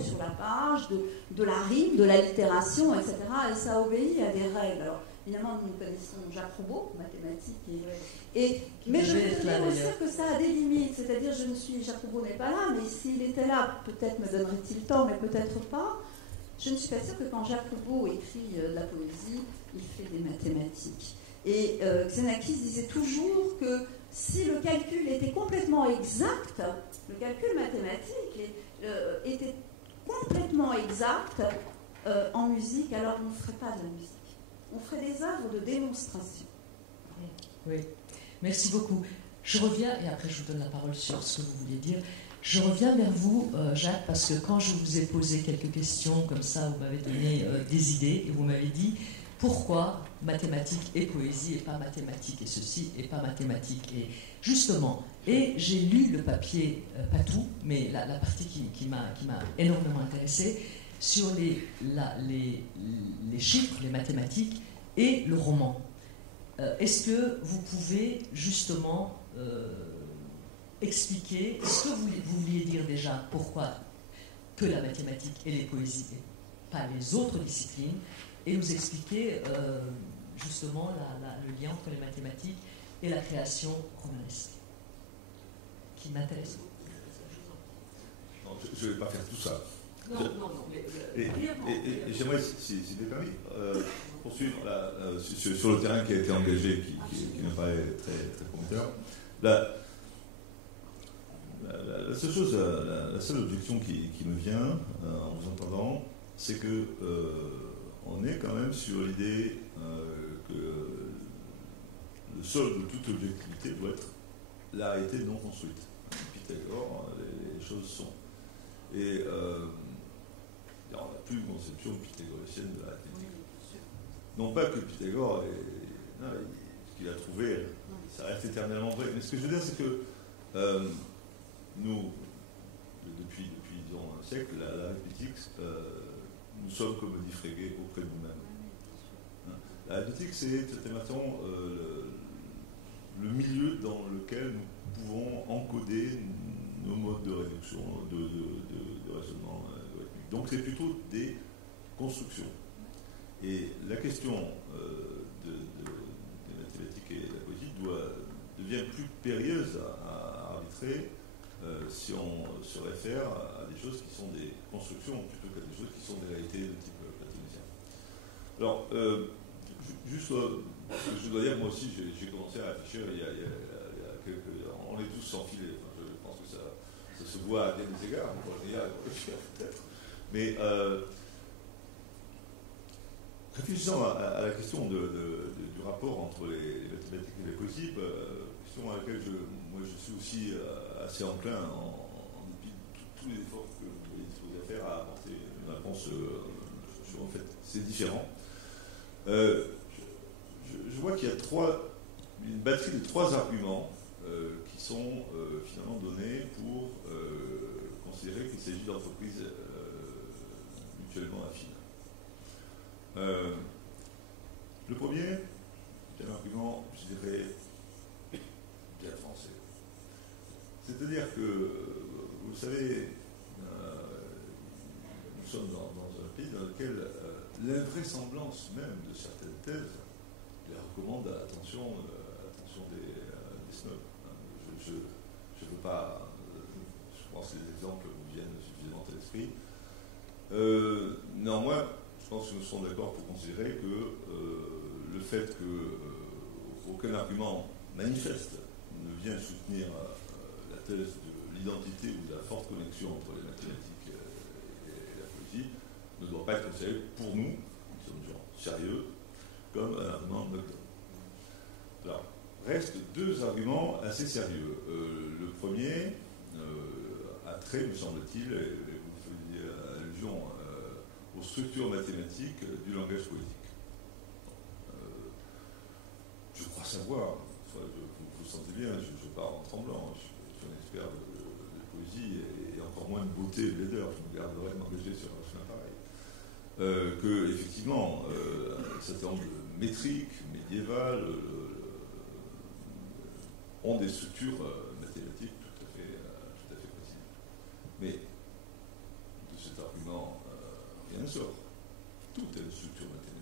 sur la page, de la rime, de l'allitération, etc. Et ça obéit à des règles. Alors, évidemment, nous connaissons Jacques Roubaud, mathématique, mais je voudrais dire aussi que ça a des limites. C'est-à-dire, Jacques Roubaud n'est pas là, mais s'il était là, peut-être me donnerait-il tort, mais peut-être pas. Je ne suis pas sûre que quand Jacques Roubaud écrit de la poésie, il fait des mathématiques. Et Xenakis disait toujours que si le calcul était complètement exact, le calcul mathématique était complètement exact en musique, alors on ne ferait pas de la musique. On ferait des œuvres de démonstration. Oui, merci beaucoup. Je reviens, et après je vous donne la parole sur ce que vous vouliez dire. Je reviens vers vous, Jacques, parce que quand je vous ai posé quelques questions comme ça, vous m'avez donné des idées, et vous m'avez dit pourquoi mathématiques et poésie et pas mathématiques et ceci et pas mathématiques. Et justement, et j'ai lu le papier, pas tout, mais la partie qui m'a énormément intéressée, sur les chiffres, les mathématiques et le roman. Est-ce que vous pouvez justement expliquer ce que vous vouliez dire déjà, pourquoi que la mathématique et les poésies et pas les autres disciplines, et nous expliquer justement le lien entre les mathématiques et la création romanesque, qui m'intéresse beaucoup. Non, je ne vais pas faire tout ça. Non. Et j'aimerais, si c'est permis, poursuivre sur le terrain qui a été engagé, qui me paraît très, très prometteur. La seule chose, la seule objection qui me vient en vous entendant, c'est que on est quand même sur l'idée que le sol de toute objectivité doit être la réalité non construite. Pythagore, les choses sont. Et on n'a plus une conception pythagoricienne de l'arithmétique. Non pas que Pythagore, ce qu'il a trouvé, ça reste éternellement vrai. Mais ce que je veux dire, c'est que nous, depuis disons, un siècle, l'arithmétique, nous sommes, comme dit Frege, auprès de nous-mêmes. L'arithmétique, c'est maintenant le milieu dans lequel nous pouvons encoder nos modes de réduction, de raisonnement algorithmique. Donc c'est plutôt des constructions. Et la question des mathématiques et de la poésie devient plus périlleuse à arbitrer si on se réfère à des choses qui sont des constructions plutôt qu'à des choses qui sont des réalités de type platonicien. Alors, juste, je dois dire, moi aussi, j'ai commencé à réfléchir il y a quelques... On est tous sans filet. Enfin, je pense que ça se voit à bien des égards. On va y réfléchir peut-être. Mais réfléchissant à la question du rapport entre les mathématiques et la poésie, question à laquelle moi je suis aussi assez enclin, en dépit de tous les efforts que vous avez disposé à faire, à apporter une réponse sur en fait, c'est différent. Je vois qu'il y a une batterie de 3 arguments qui sont finalement donnés pour considérer qu'il s'agit d'entreprises mutuellement affines. Le premier, c'est un argument, je dirais, bien français. C'est-à-dire que, vous le savez, nous sommes dans un pays dans lequel l'invraisemblance même de certaines thèses les recommande à l'attention des snobs. Je ne veux pas... je pense que les exemples vous viennent suffisamment à l'esprit. Néanmoins, je pense que nous serons d'accord pour considérer que le fait qu'aucun argument manifeste ne vient soutenir la thèse de l'identité ou de la forte connexion entre les mathématiques et la poésie ne doit pas être considéré pour nous, qui sommes des gens sérieux, comme un argument nocturne. Alors, restent 2 arguments assez sérieux. Le premier a trait, me semble-t-il, et vous faisiez allusion aux structures mathématiques du langage poétique. Je crois savoir, vous sentez bien, je parle en tremblant, je suis un expert de poésie et encore moins de beauté et de laideur, je me garderai de m'engager sur un chemin pareil. Que, effectivement, un certain nombre de métriques médiévales ont des structures mathématiques tout à fait possibles. Mais rien ne sort. Tout est une structure mathématique.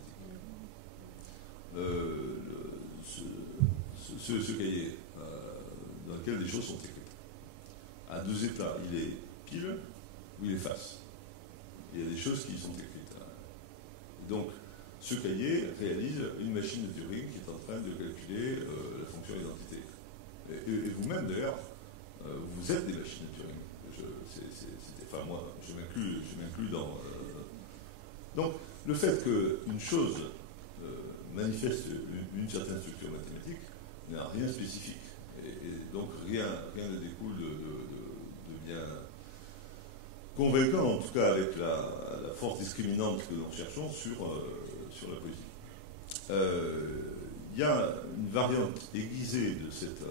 Ce cahier, dans lequel des choses sont écrites, à deux états, il est pile ou il est face. Il y a des choses qui sont écrites. Donc, ce cahier réalise une machine de Turing qui est en train de calculer la fonction identité. Et vous-même, d'ailleurs, vous êtes des machines de Turing. Enfin, moi, je m'inclus dans... Donc, le fait qu'une chose manifeste une certaine structure mathématique n'a rien de spécifique. Et donc, rien ne découle de bien convaincant, en tout cas avec la force discriminante que nous cherchons sur la poésie. Il y a une variante aiguisée de cet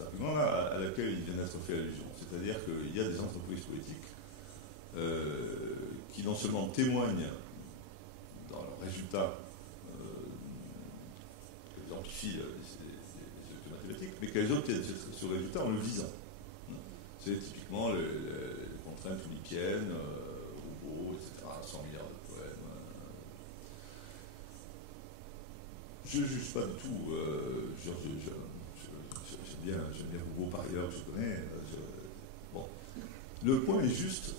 argument-là à laquelle il vient d'être fait allusion. C'est-à-dire qu'il y a des entreprises poétiques qui non seulement témoignent dans leurs résultats, qu'elles amplifient les structures mathématiques, mais qu'elles obtiennent ce résultat en le visant. C'est typiquement les contraintes oulipiennes, Roubaud, etc., 100 milliards de poèmes. Je ne juge pas du tout. J'aime bien Roubaud par ailleurs, je connais. Bon. Le point est juste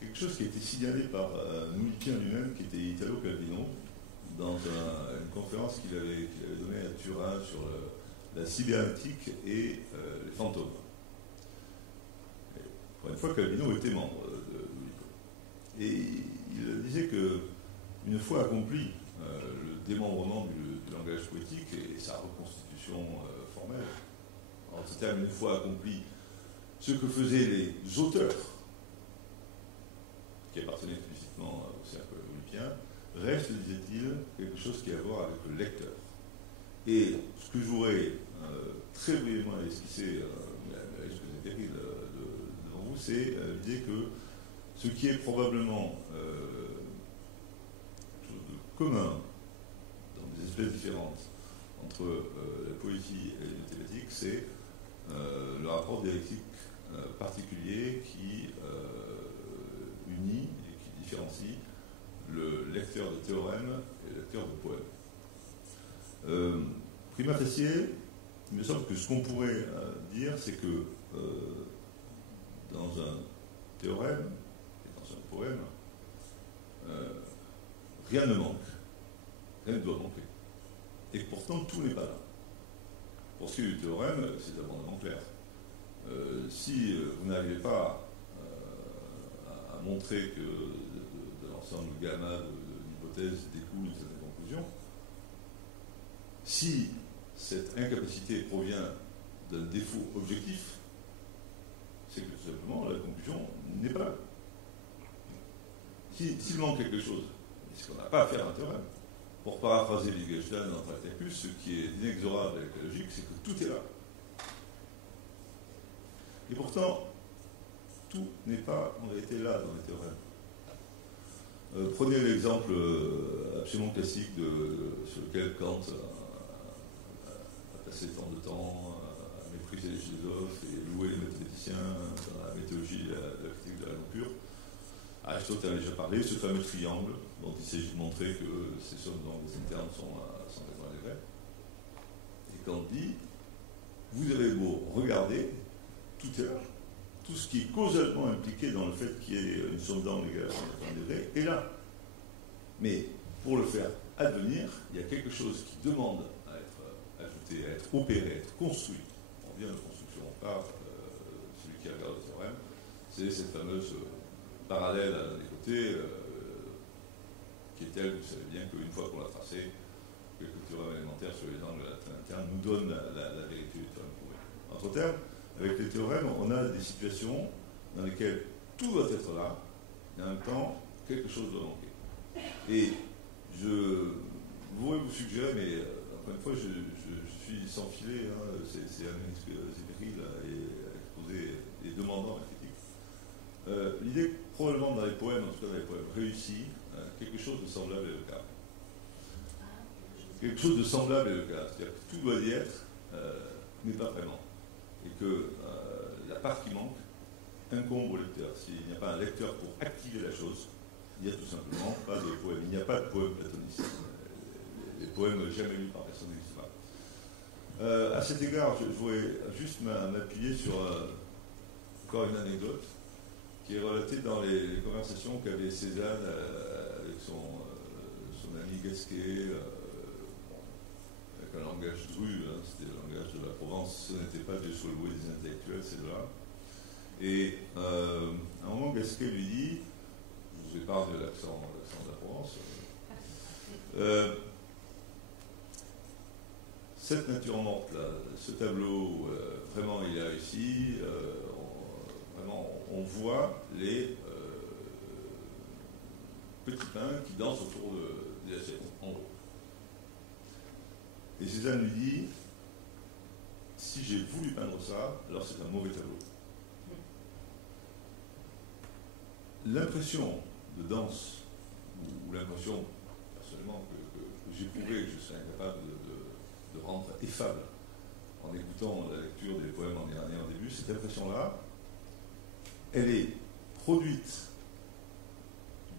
quelque chose qui a été signalé par un oulipien lui-même, qui était Italo Calvino, dans une conférence qu'il avait donnée à Turin sur la cybernétique et les fantômes. Encore une fois, Calvino était membre de l'UICO. Et il disait qu'une fois accompli le démembrement du langage poétique et sa reconstitution formelle, en ce terme, une fois accompli ce que faisaient les auteurs, qui appartenaient explicitement au cercle olympien, reste, disait-il, quelque chose qui a à voir avec le lecteur. Et ce que je voudrais très brièvement esquisser, la liste que j'ai écrite devant vous, c'est l'idée que ce qui est probablement quelque chose de commun dans des espèces différentes entre la poésie et la mathématique, c'est le rapport dialectique particulier qui unit et qui différencie le lecteur de théorème et le lecteur de poème. Prima facie, il me semble que ce qu'on pourrait dire, c'est que dans un théorème et dans un poème, rien ne manque, rien ne doit manquer. Et pourtant, tout n'est pas là. Pour ce qui est du théorème, c'est abondamment clair. Si vous n'arrivez pas à montrer que de l'ensemble gamma d'hypothèses découle une certaine conclusion, si cette incapacité provient d'un défaut objectif, c'est que tout simplement la conclusion n'est pas là. S'il manque quelque chose, c'est qu'on n'a pas à faire un théorème. Pour paraphraser Wittgenstein dans Tractacus, ce qui est inexorable avec la logique, c'est que tout est là. Et pourtant, tout n'est pas en réalité là dans les théorèmes. Prenez l'exemple absolument classique sur lequel Kant a passé tant de temps à mépriser les philosophes et louer les mathématiciens dans la méthodologie de la critique de la langue pure. Aristote a déjà parlé, ce fameux triangle dont il s'agit de montrer que ces sommes d'angles internes sont à 180 degrés. Et Kant dit, vous avez beau regarder, tout est là. Tout ce qui est causalement impliqué dans le fait qu'il y ait une somme d'angles égale à 180 degrés est là. Mais pour le faire advenir, il y a quelque chose qui demande à être ajouté, à être opéré, à être construit. On vient de construction par celui qui regarde le théorème. C'est cette fameuse parallèle à l'un des côtés, qui est telle, vous savez bien qu'une fois qu'on l'a tracé, quelques théorèmes élémentaires sur les angles internes nous donnent la vérité du théorème prouvé. En d'autres termes, avec les théorèmes, on a des situations dans lesquelles tout doit être là, et en même temps, quelque chose doit manquer. Et je voudrais vous suggérer, mais encore une fois, je suis sans filet, hein, c'est Alain Zimeri et exposé et demandant la critique. L'idée que probablement dans les poèmes, en tout cas dans les poèmes réussis, quelque chose de semblable est le cas. Quelque chose de semblable est le cas. C'est-à-dire que tout doit y être, mais pas vraiment. Et que la part qui manque incombe au lecteur. S'il n'y a pas un lecteur pour activer la chose, dire tout simplement pas de poème. Il n'y a pas de poème platoniste. Les poèmes jamais lus par personne n'existent pas. À cet égard, je voudrais juste m'appuyer sur encore une anecdote qui est relatée dans les conversations qu'avait Cézanne avec son ami Gasquet, avec un langage dru, hein, c'était le langage de la Provence, ce n'était pas Dieu soit loué des intellectuels, c'est de là. Et à un moment, Gasquet lui dit, je vous épargne l'accent de la Provence, cette nature morte là, ce tableau, vraiment il a réussi, vraiment on voit les petits pains qui dansent autour de l'assiette, en haut. Et Cézanne lui dit, si j'ai voulu peindre ça, alors c'est un mauvais tableau. L'impression de danse, ou l'impression, personnellement, que j'éprouvais, que je serais incapable de rendre effable en écoutant la lecture des poèmes en iranien au début, cette impression-là, elle est produite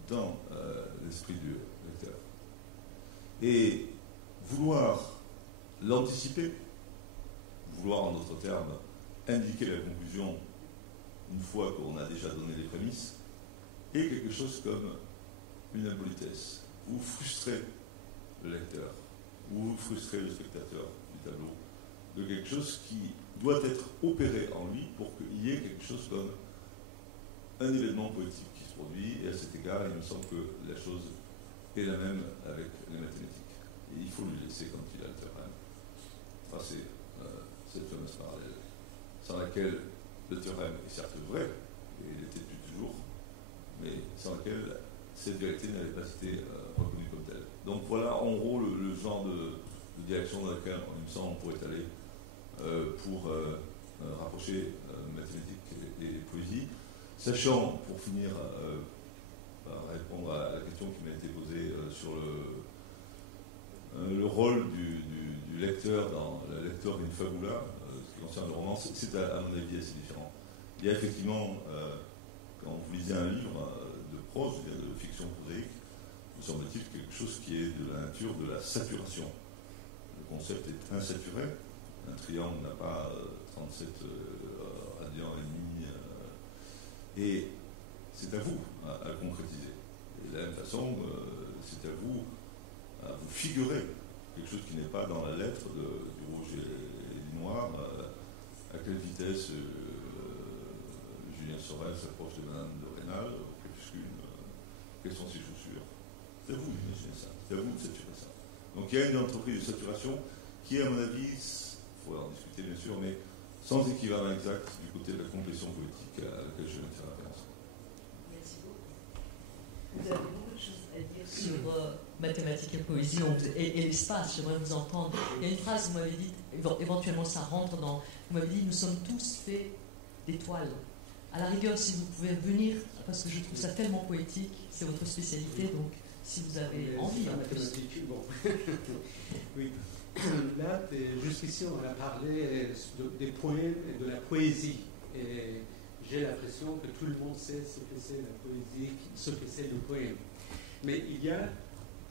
dans l'esprit du lecteur. Et vouloir l'anticiper, vouloir en d'autres termes indiquer la conclusion une fois qu'on a déjà donné les prémices, est quelque chose comme une impolitesse. Vous frustrez le lecteur, ou vous frustrez le spectateur du tableau de quelque chose qui doit être opéré en lui pour qu'il y ait quelque chose comme un événement poétique qui se produit, et à cet égard, il me semble que la chose est la même avec les mathématiques. Et il faut lui laisser quand il a le théorème. Enfin, c'est cette fameuse parallèle, sans laquelle le théorème est certes vrai, et il était depuis toujours, mais sans laquelle cette vérité n'avait pas été reconnue comme telle. Donc voilà en gros le genre de direction dans laquelle, il me semble, on pourrait aller pour rapprocher mathématiques et poésie, sachant, pour finir, répondre à la question qui m'a été posée sur le rôle du lecteur dans la lecture d'une fabula, ce qui concerne le roman, c'est à mon avis assez différent. Il y a effectivement, quand vous lisez un livre de prose, de fiction prosaïque, me semble-t-il quelque chose qui est de la nature de la saturation. Le concept est insaturé. Un triangle n'a pas 37 radians et demi. Et c'est à vous à le concrétiser. Et de la même façon, c'est à vous à vous figurer quelque chose qui n'est pas dans la lettre du rouge et du noir. À quelle vitesse Julien Sorel s'approche de Madame de Rênal au crépuscule, quelles sont ses chaussures. C'est à vous d'imaginer ça, c'est à vous de saturer ça. Donc il y a une entreprise de saturation qui, à mon avis, il faut en discuter bien sûr, mais sans équivalent exact du côté de la complétion politique à laquelle je viens de faire référence. Merci beaucoup. Vous avez beaucoup de choses à dire sur mathématiques et poésie et l'espace. J'aimerais vous entendre. Il y a une phrase, vous m'avez dit, éventuellement ça rentre dans. Vous m'avez dit, nous sommes tous faits d'étoiles. À la rigueur, si vous pouvez venir, parce que je trouve ça tellement poétique, c'est votre spécialité, donc si vous avez envie. En mathématiques, bon. Oui. Là, jusqu'ici, on a parlé des poèmes et de la poésie. Et j'ai l'impression que tout le monde sait ce que c'est la poésie, ce que c'est le poème. Mais il y a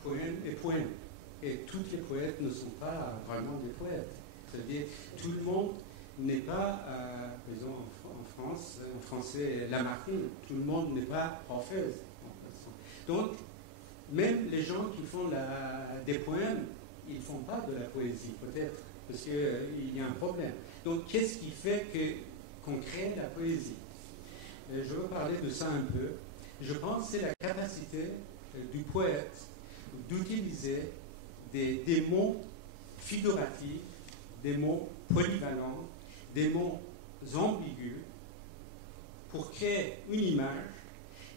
poèmes et poèmes. Et tous les poètes ne sont pas vraiment des poètes. C'est-à-dire, tout le monde n'est pas, disons, en France, en français, Lamartine, tout le monde n'est pas Orphèse. Donc, même les gens qui font des poèmes, ils ne font pas de la poésie, peut-être, parce qu'il y a un problème. Donc, qu'est-ce qui fait qu'on crée la poésie? Je veux parler de ça un peu. Je pense que c'est la capacité du poète d'utiliser des mots figuratifs, des mots polyvalents, des mots ambigus pour créer une image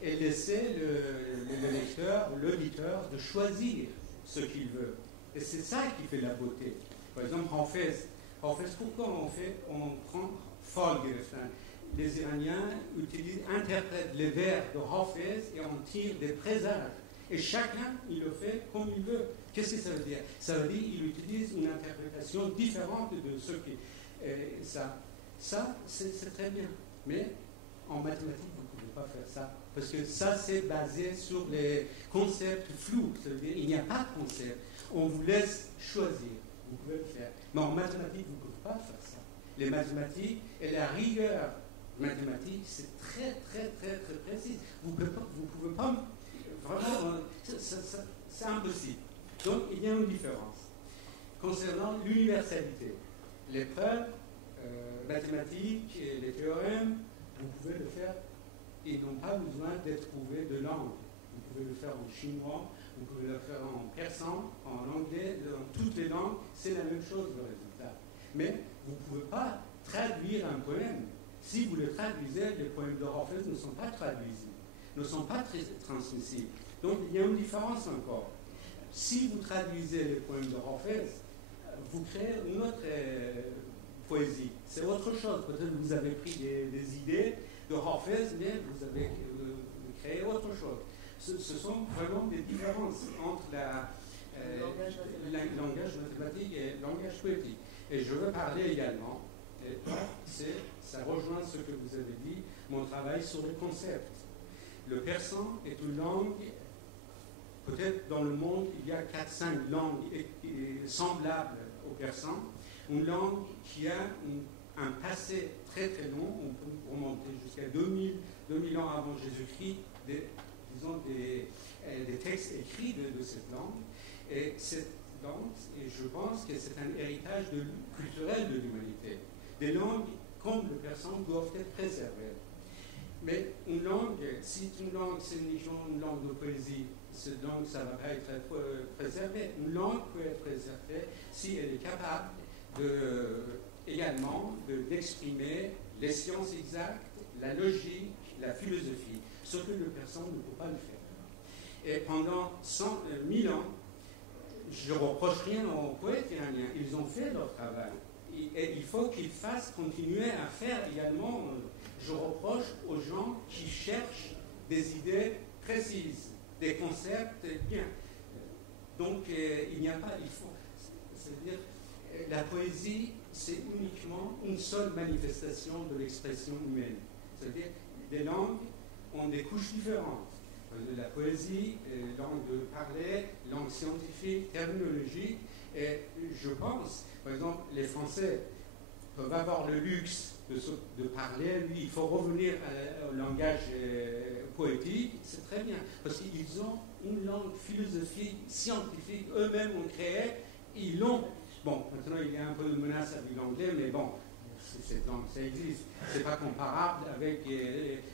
et laisser le lecteur, l'auditeur, de choisir ce qu'il veut. Et c'est ça qui fait la beauté. Par exemple, Orphèse, pourquoi on prend Folgerstein? Les Iraniens interprètent les vers de Orphèse et on tire des présages. Et chacun, il le fait comme il veut. Qu'est-ce que ça veut dire? Ça veut dire qu'il utilise une interprétation différente de ce qui... Ça c'est très bien. Mais en mathématiques, vous ne pouvez pas faire ça. Parce que ça, c'est basé sur les concepts flous. C'est-à-dire, il n'y a pas de concept. On vous laisse choisir. Vous pouvez le faire. Mais en mathématiques, vous ne pouvez pas faire ça. Les mathématiques et la rigueur mathématique, c'est très précis. Vous pouvez pas vraiment, c'est impossible. Donc, il y a une différence. Concernant l'universalité, les preuves mathématiques et les théorèmes, vous pouvez le faire. Ils n'ont pas besoin d'être prouvés de langue. Vous pouvez le faire en chinois, vous pouvez le faire en persan, en anglais, dans toutes les langues, c'est la même chose le résultat. Mais vous ne pouvez pas traduire un poème. Si vous le traduisez, les poèmes de Orphèse ne sont pas traduisibles, ne sont pas transmissibles. Donc il y a une différence encore. Si vous traduisez les poèmes de Orphèse, vous créez une autre poésie. C'est autre chose. Peut-être que vous avez pris des idées de Orphèse, mais vous avez créé autre chose. Ce sont vraiment des différences entre le langage mathématique et le langage poétique. Et je veux parler également, ça rejoint ce que vous avez dit, mon travail sur le concept. Le persan est une langue, peut-être dans le monde, il y a 4-5 langues semblables au persan, une langue qui a un passé très long, on peut remonter jusqu'à 2000 ans avant Jésus-Christ, des textes écrits de cette langue. Et cette langue, et je pense que c'est un héritage culturel de l'humanité. Des langues comme le persan doivent être préservées. Mais une langue, si une langue c'est uniquement une langue de poésie, cette langue, ça ne va pas être préservé. Une langue peut être préservée si elle est capable également d'exprimer les sciences exactes, la logique, la philosophie, ce que le persan ne peut pas le faire. Et pendant 1000 ans, je ne reproche rien aux poètes iraniens, ils ont fait leur travail. Et il faut qu'ils fassent continuer à faire également. Je reproche aux gens qui cherchent des idées précises, des concepts bien. Donc il n'y a pas, c'est-à-dire la poésie, c'est uniquement une seule manifestation de l'expression humaine. C'est-à-dire les langues ont des couches différentes. La poésie, langue de parler, langue scientifique, terminologique. Et je pense, par exemple, les Français peuvent avoir le luxe de parler, lui, il faut revenir au langage poétique, c'est très bien, parce qu'ils ont une langue philosophique, scientifique, eux-mêmes ont créé, ils l'ont. Bon, maintenant il y a un peu de menace avec l'anglais, mais bon, cette langue, ça existe. C'est pas comparable avec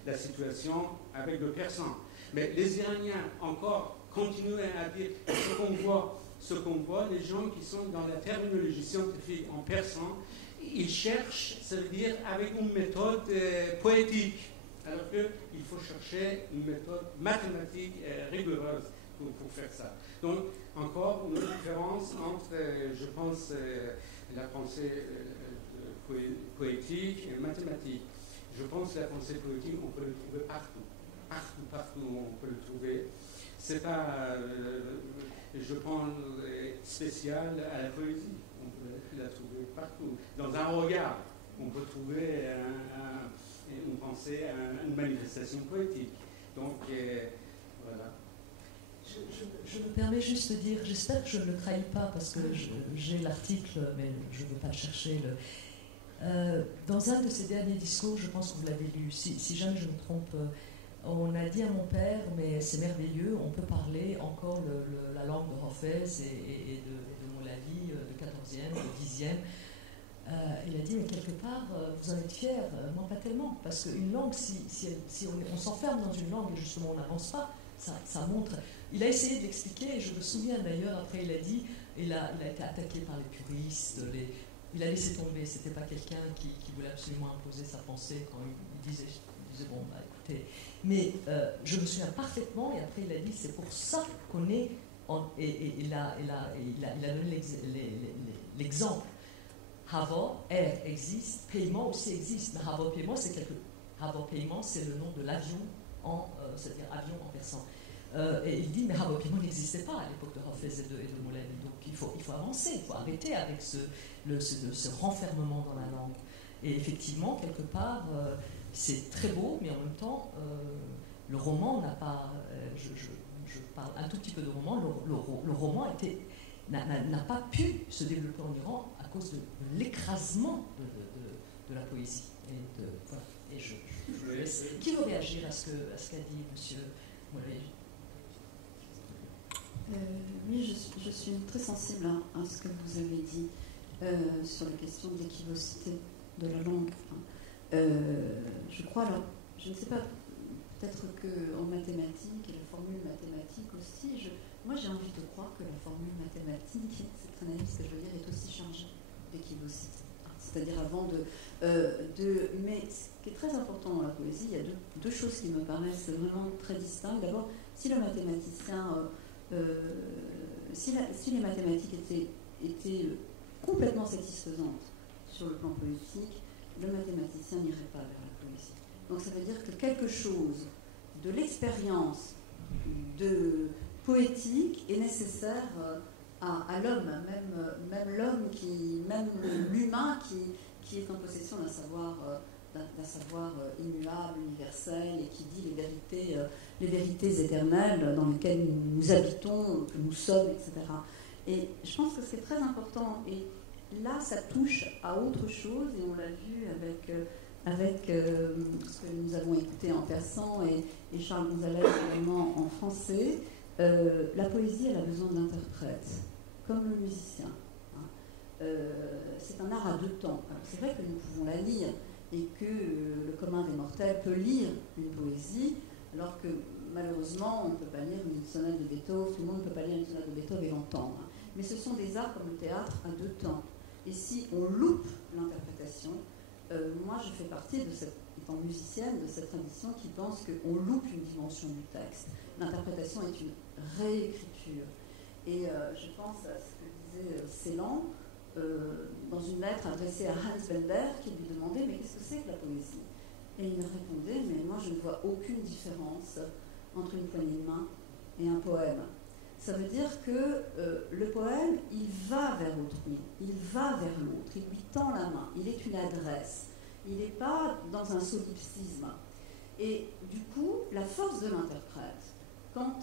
la situation avec le persan. Mais les Iraniens encore continuent à dire ce qu'on voit, les gens qui sont dans la terminologie scientifique en persan, ils cherchent, ça veut dire avec une méthode poétique, alors qu'il faut chercher une méthode mathématique rigoureuse pour faire ça. Donc, encore une différence entre, je pense, la pensée poétique et mathématique. Je pense que la pensée poétique, on peut le trouver partout. Partout on peut le trouver. C'est pas, je pense, spécial à la poésie. On peut la trouver partout. Dans un regard, on peut trouver une pensée, une manifestation poétique. Donc, voilà. Je me permets juste de dire, j'espère que je ne le trahis pas parce que j'ai l'article, mais je ne veux pas le chercher. Dans un de ses derniers discours, je pense que vous l'avez lu, si jamais je me trompe, on a dit à mon père, mais c'est merveilleux, on peut parler encore la langue de Hafez et de Moulavi, de 14e, de 10e. Il a dit, mais quelque part, vous en êtes fiers. Non, pas tellement, parce qu'une langue, si on s'enferme dans une langue et justement on n'avance pas, ça montre. Il a essayé de l'expliquer, et je me souviens d'ailleurs, après il a dit, il a été attaqué par les puristes, il a laissé tomber, c'était pas quelqu'un qui voulait absolument imposer sa pensée quand il disait bon, bah écoutez. Mais je me souviens parfaitement, et après il a dit, c'est pour ça qu'on est, et il a donné l'exemple. Hava, air existe, paiement aussi existe, mais Hava paiement, Hava paiement, c'est le nom de l'avion, c'est-à-dire avion en persan. Et il dit, mais Hava paiement n'existait pas à l'époque de Hafez et de Moulavi. Donc il faut avancer, il faut arrêter avec ce renfermement dans la langue. Et effectivement, quelque part, c'est très beau, mais en même temps, le roman n'a pas... je parle un tout petit peu de roman. Le roman n'a pas pu se développer en Iran à cause de l'écrasement de la poésie. Voilà. Et je le laisse. Qui veut réagir à ce qu'a dit M. Mollay? Oui, je suis très sensible à ce que vous avez dit sur la question de l'équivocité de la langue. Je crois, alors, je ne sais pas, peut-être qu'en mathématiques, et la formule mathématique aussi, moi j'ai envie de croire que la formule mathématique, cette analyse que je veux dire, est aussi chargée d'équivocité. C'est-à-dire avant mais ce qui est très important dans la poésie, il y a deux choses qui me paraissent vraiment très distinctes. D'abord, si le mathématicien, si les mathématiques étaient complètement satisfaisantes sur le plan politique, le mathématicien n'irait pas vers la poésie. Donc ça veut dire que quelque chose de l'expérience de poétique est nécessaire à l'homme, même l'homme même l'humain qui est en possession d'un savoir immuable, universel, et qui dit les vérités éternelles dans lesquelles nous habitons, que nous sommes, etc. Et je pense que c'est très important. Et là, ça touche à autre chose, et on l'a vu avec ce que nous avons écouté en persan et Charles Gonzalez également en français. La poésie, elle a besoin d'interprètes, comme le musicien. C'est un art à deux temps. Alors, c'est vrai que nous pouvons la lire et que le commun des mortels peut lire une poésie, alors que malheureusement, on ne peut pas lire une sonate de Beethoven, tout le monde ne peut pas lire une sonate de Beethoven et l'entendre. Mais ce sont des arts comme le théâtre à deux temps. Et si on loupe l'interprétation, moi je fais partie étant musicienne, de cette tradition qui pense qu'on loupe une dimension du texte. L'interprétation est une réécriture. Et je pense à ce que disait Celan dans une lettre adressée à Hans Bender qui lui demandait « Mais qu'est-ce que c'est que la poésie ?» Et il répondait « Mais moi je ne vois aucune différence entre une poignée de main et un poème. » Ça veut dire que le poème, il va vers autrui, il va vers l'autre, il lui tend la main, il est une adresse, il n'est pas dans un solipsisme. Et du coup, la force de l'interprète, quand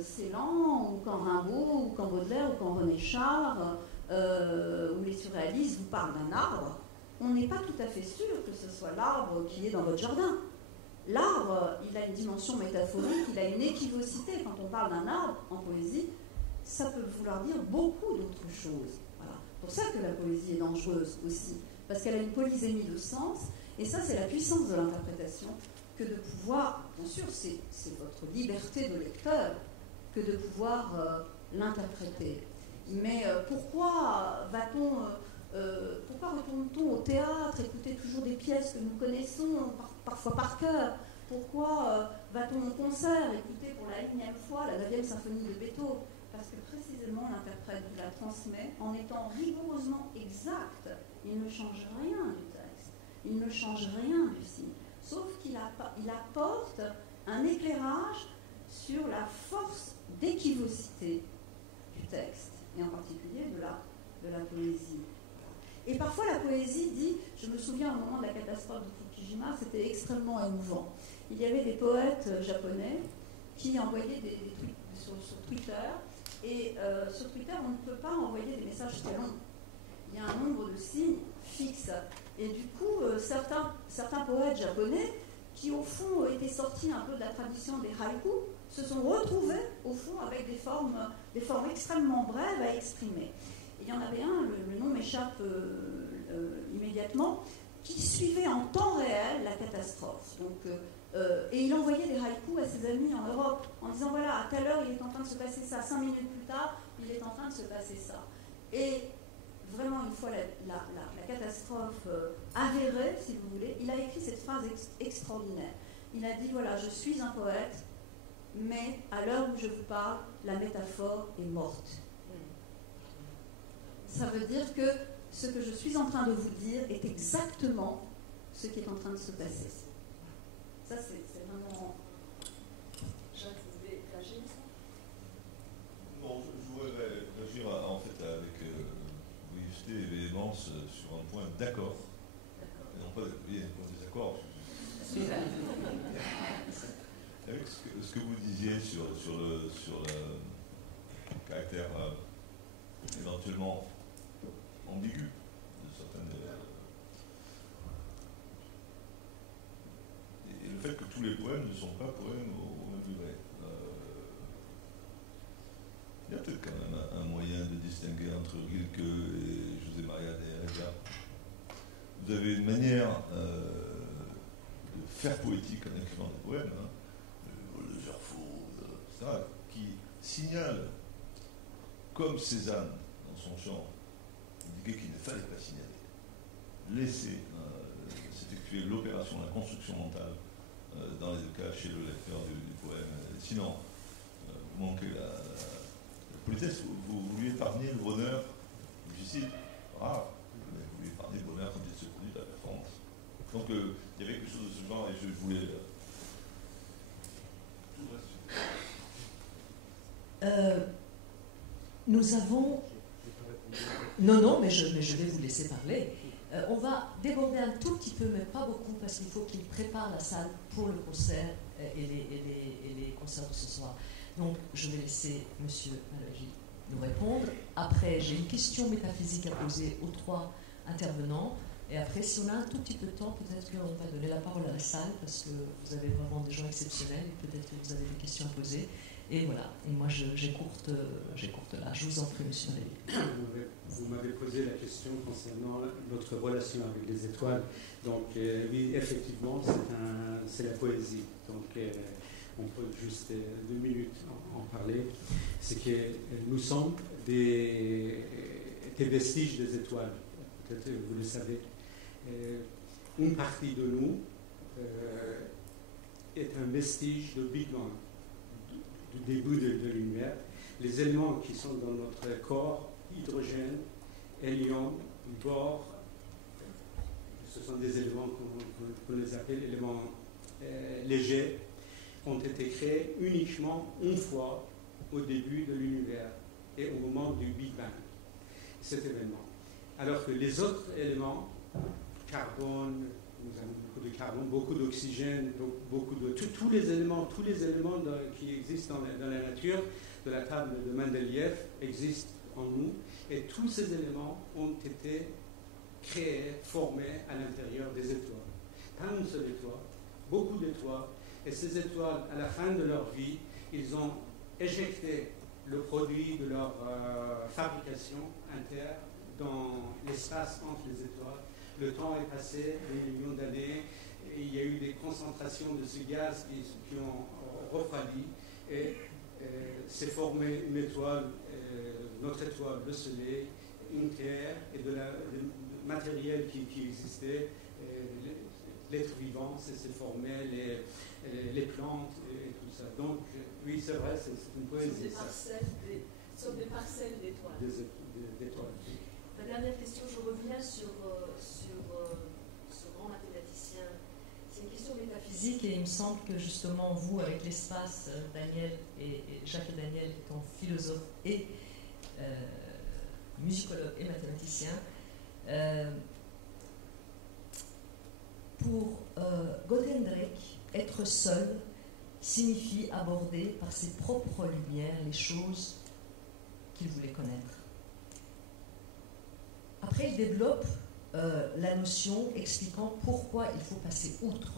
Celan, ou quand Rimbaud, ou quand Baudelaire, ou quand René Char, ou les surréalistes vous parlent d'un arbre, on n'est pas tout à fait sûr que ce soit l'arbre qui est dans votre jardin. L'arbre, il a une dimension métaphorique, il a une équivocité. Quand on parle d'un arbre en poésie, ça peut vouloir dire beaucoup d'autres choses. Voilà. C'est pour ça que la poésie est dangereuse aussi, parce qu'elle a une polysémie de sens, et ça c'est la puissance de l'interprétation, que de pouvoir, bien sûr c'est votre liberté de lecteur, que de pouvoir l'interpréter. Mais pourquoi retourne-t-on au théâtre, écouter toujours des pièces que nous connaissons, parfois par cœur? Pourquoi va-t-on au concert, écouter pour la 1e fois la 9e symphonie de Beethoven? Parce que précisément l'interprète vous la transmet en étant rigoureusement exact. Il ne change rien du texte, il ne change rien du signe, sauf qu'il apporte un éclairage sur la force d'équivocité du texte, et en particulier de la poésie. Et parfois la poésie dit, je me souviens au moment de la catastrophe de Fukushima, c'était extrêmement émouvant. Il y avait des poètes japonais qui envoyaient des tweets sur Twitter, et sur Twitter on ne peut pas envoyer des messages très longs. Il y a un nombre de signes fixe. Et du coup, certains poètes japonais qui au fond étaient sortis un peu de la tradition des haïkus se sont retrouvés au fond avec des formes extrêmement brèves à exprimer. Il y en avait un, le nom m'échappe immédiatement, qui suivait en temps réel la catastrophe. Donc, et il envoyait des haïkus à ses amis en Europe en disant voilà, à telle heure il est en train de se passer ça, 5 minutes plus tard il est en train de se passer ça. Et vraiment, une fois la catastrophe avérée, si vous voulez, il a écrit cette phrase extraordinaire. Il a dit voilà, je suis un poète, mais à l'heure où je vous parle, la métaphore est morte. Ça veut dire que ce que je suis en train de vous dire est exactement ce qui est en train de se passer. Ça, c'est vraiment... Jacques, vous voulez réagir ça? Bon, je voudrais réagir avec vivacité et véhémence sur un point d'accord, et non pas des désaccords. Avec ce que vous disiez sur le caractère éventuellement ambigu de certaines. Et le fait que tous les poèmes ne sont pas poèmes au même degré. Il y a peut-être quand même un moyen de distinguer entre Rilke et José María de Heredia. Vous avez une manière de faire poétique en écrivant des poèmes, hein, le Gerfaut, etc., qui signale, comme Cézanne dans son chant, indiquait qu'il ne fallait pas signaler, laisser s'effectuer l'opération, la construction mentale, dans les deux cas chez le lecteur du poème. Sinon, vous manquez la politesse, vous lui épargnez le bonheur difficile, rare, mais vous lui épargnez le bonheur quand il se produit de la performance. Donc il y avait quelque chose de ce genre et je voulais. Nous avons. Non, mais je vais vous laisser parler. On va déborder un tout petit peu, mais pas beaucoup, parce qu'il faut qu'il prépare la salle pour le concert et les concerts de ce soir. Donc, je vais laisser M. Malaghi nous répondre. Après, j'ai une question métaphysique à poser aux trois intervenants. Et après, si on a un tout petit peu de temps, peut-être qu'on va donner la parole à la salle, parce que vous avez vraiment des gens exceptionnels, et peut-être que vous avez des questions à poser. Et voilà, et moi j'écourte là. Je vous en prie, monsieur Malaghi. Vous m'avez posé la question concernant notre relation avec les étoiles. Donc, oui, effectivement, c'est la poésie. Donc, on peut juste 2 minutes en parler. C'est que nous sommes des vestiges des étoiles. Peut-être que vous le savez. Une partie de nous est un vestige de Big Bang, du début de l'univers. Les éléments qui sont dans notre corps, hydrogène, hélium, bore, ce sont des éléments qu'on les appelle éléments légers, ont été créés uniquement une fois au début de l'univers et au moment du Big Bang, cet événement. Alors que les autres éléments, carbone, nous avons beaucoup de carbone, beaucoup d'oxygène, beaucoup de tous les éléments qui existent dans la nature, de la table de Mendeleïev, existent en nous, et tous ces éléments ont été créés, formés à l'intérieur des étoiles. Pas une seule étoile, beaucoup d'étoiles, et ces étoiles, à la fin de leur vie, ils ont éjecté le produit de leur fabrication interne dans l'espace entre les étoiles. Le temps est passé, des millions d'années, et il y a eu des concentrations de ce gaz qui ont refroidi, et s'est formé une étoile, notre étoile, le Soleil, une Terre, et du matériel qui existait, l'être vivant, s'est formé, les plantes et tout ça. Donc, oui, c'est vrai, c'est une poésie. Ce sont des parcelles d'étoiles. D'étoiles. La dernière question, je reviens sur ce grand mathématicien. C'est une question métaphysique et il me semble que justement vous, avec l'espace, Daniel et Jacques et Daniel étant philosophes et musicologues et mathématiciens, pour Grothendieck, être seul signifie aborder par ses propres lumières les choses qu'il voulait connaître. Après, il développe la notion expliquant pourquoi il faut passer outre.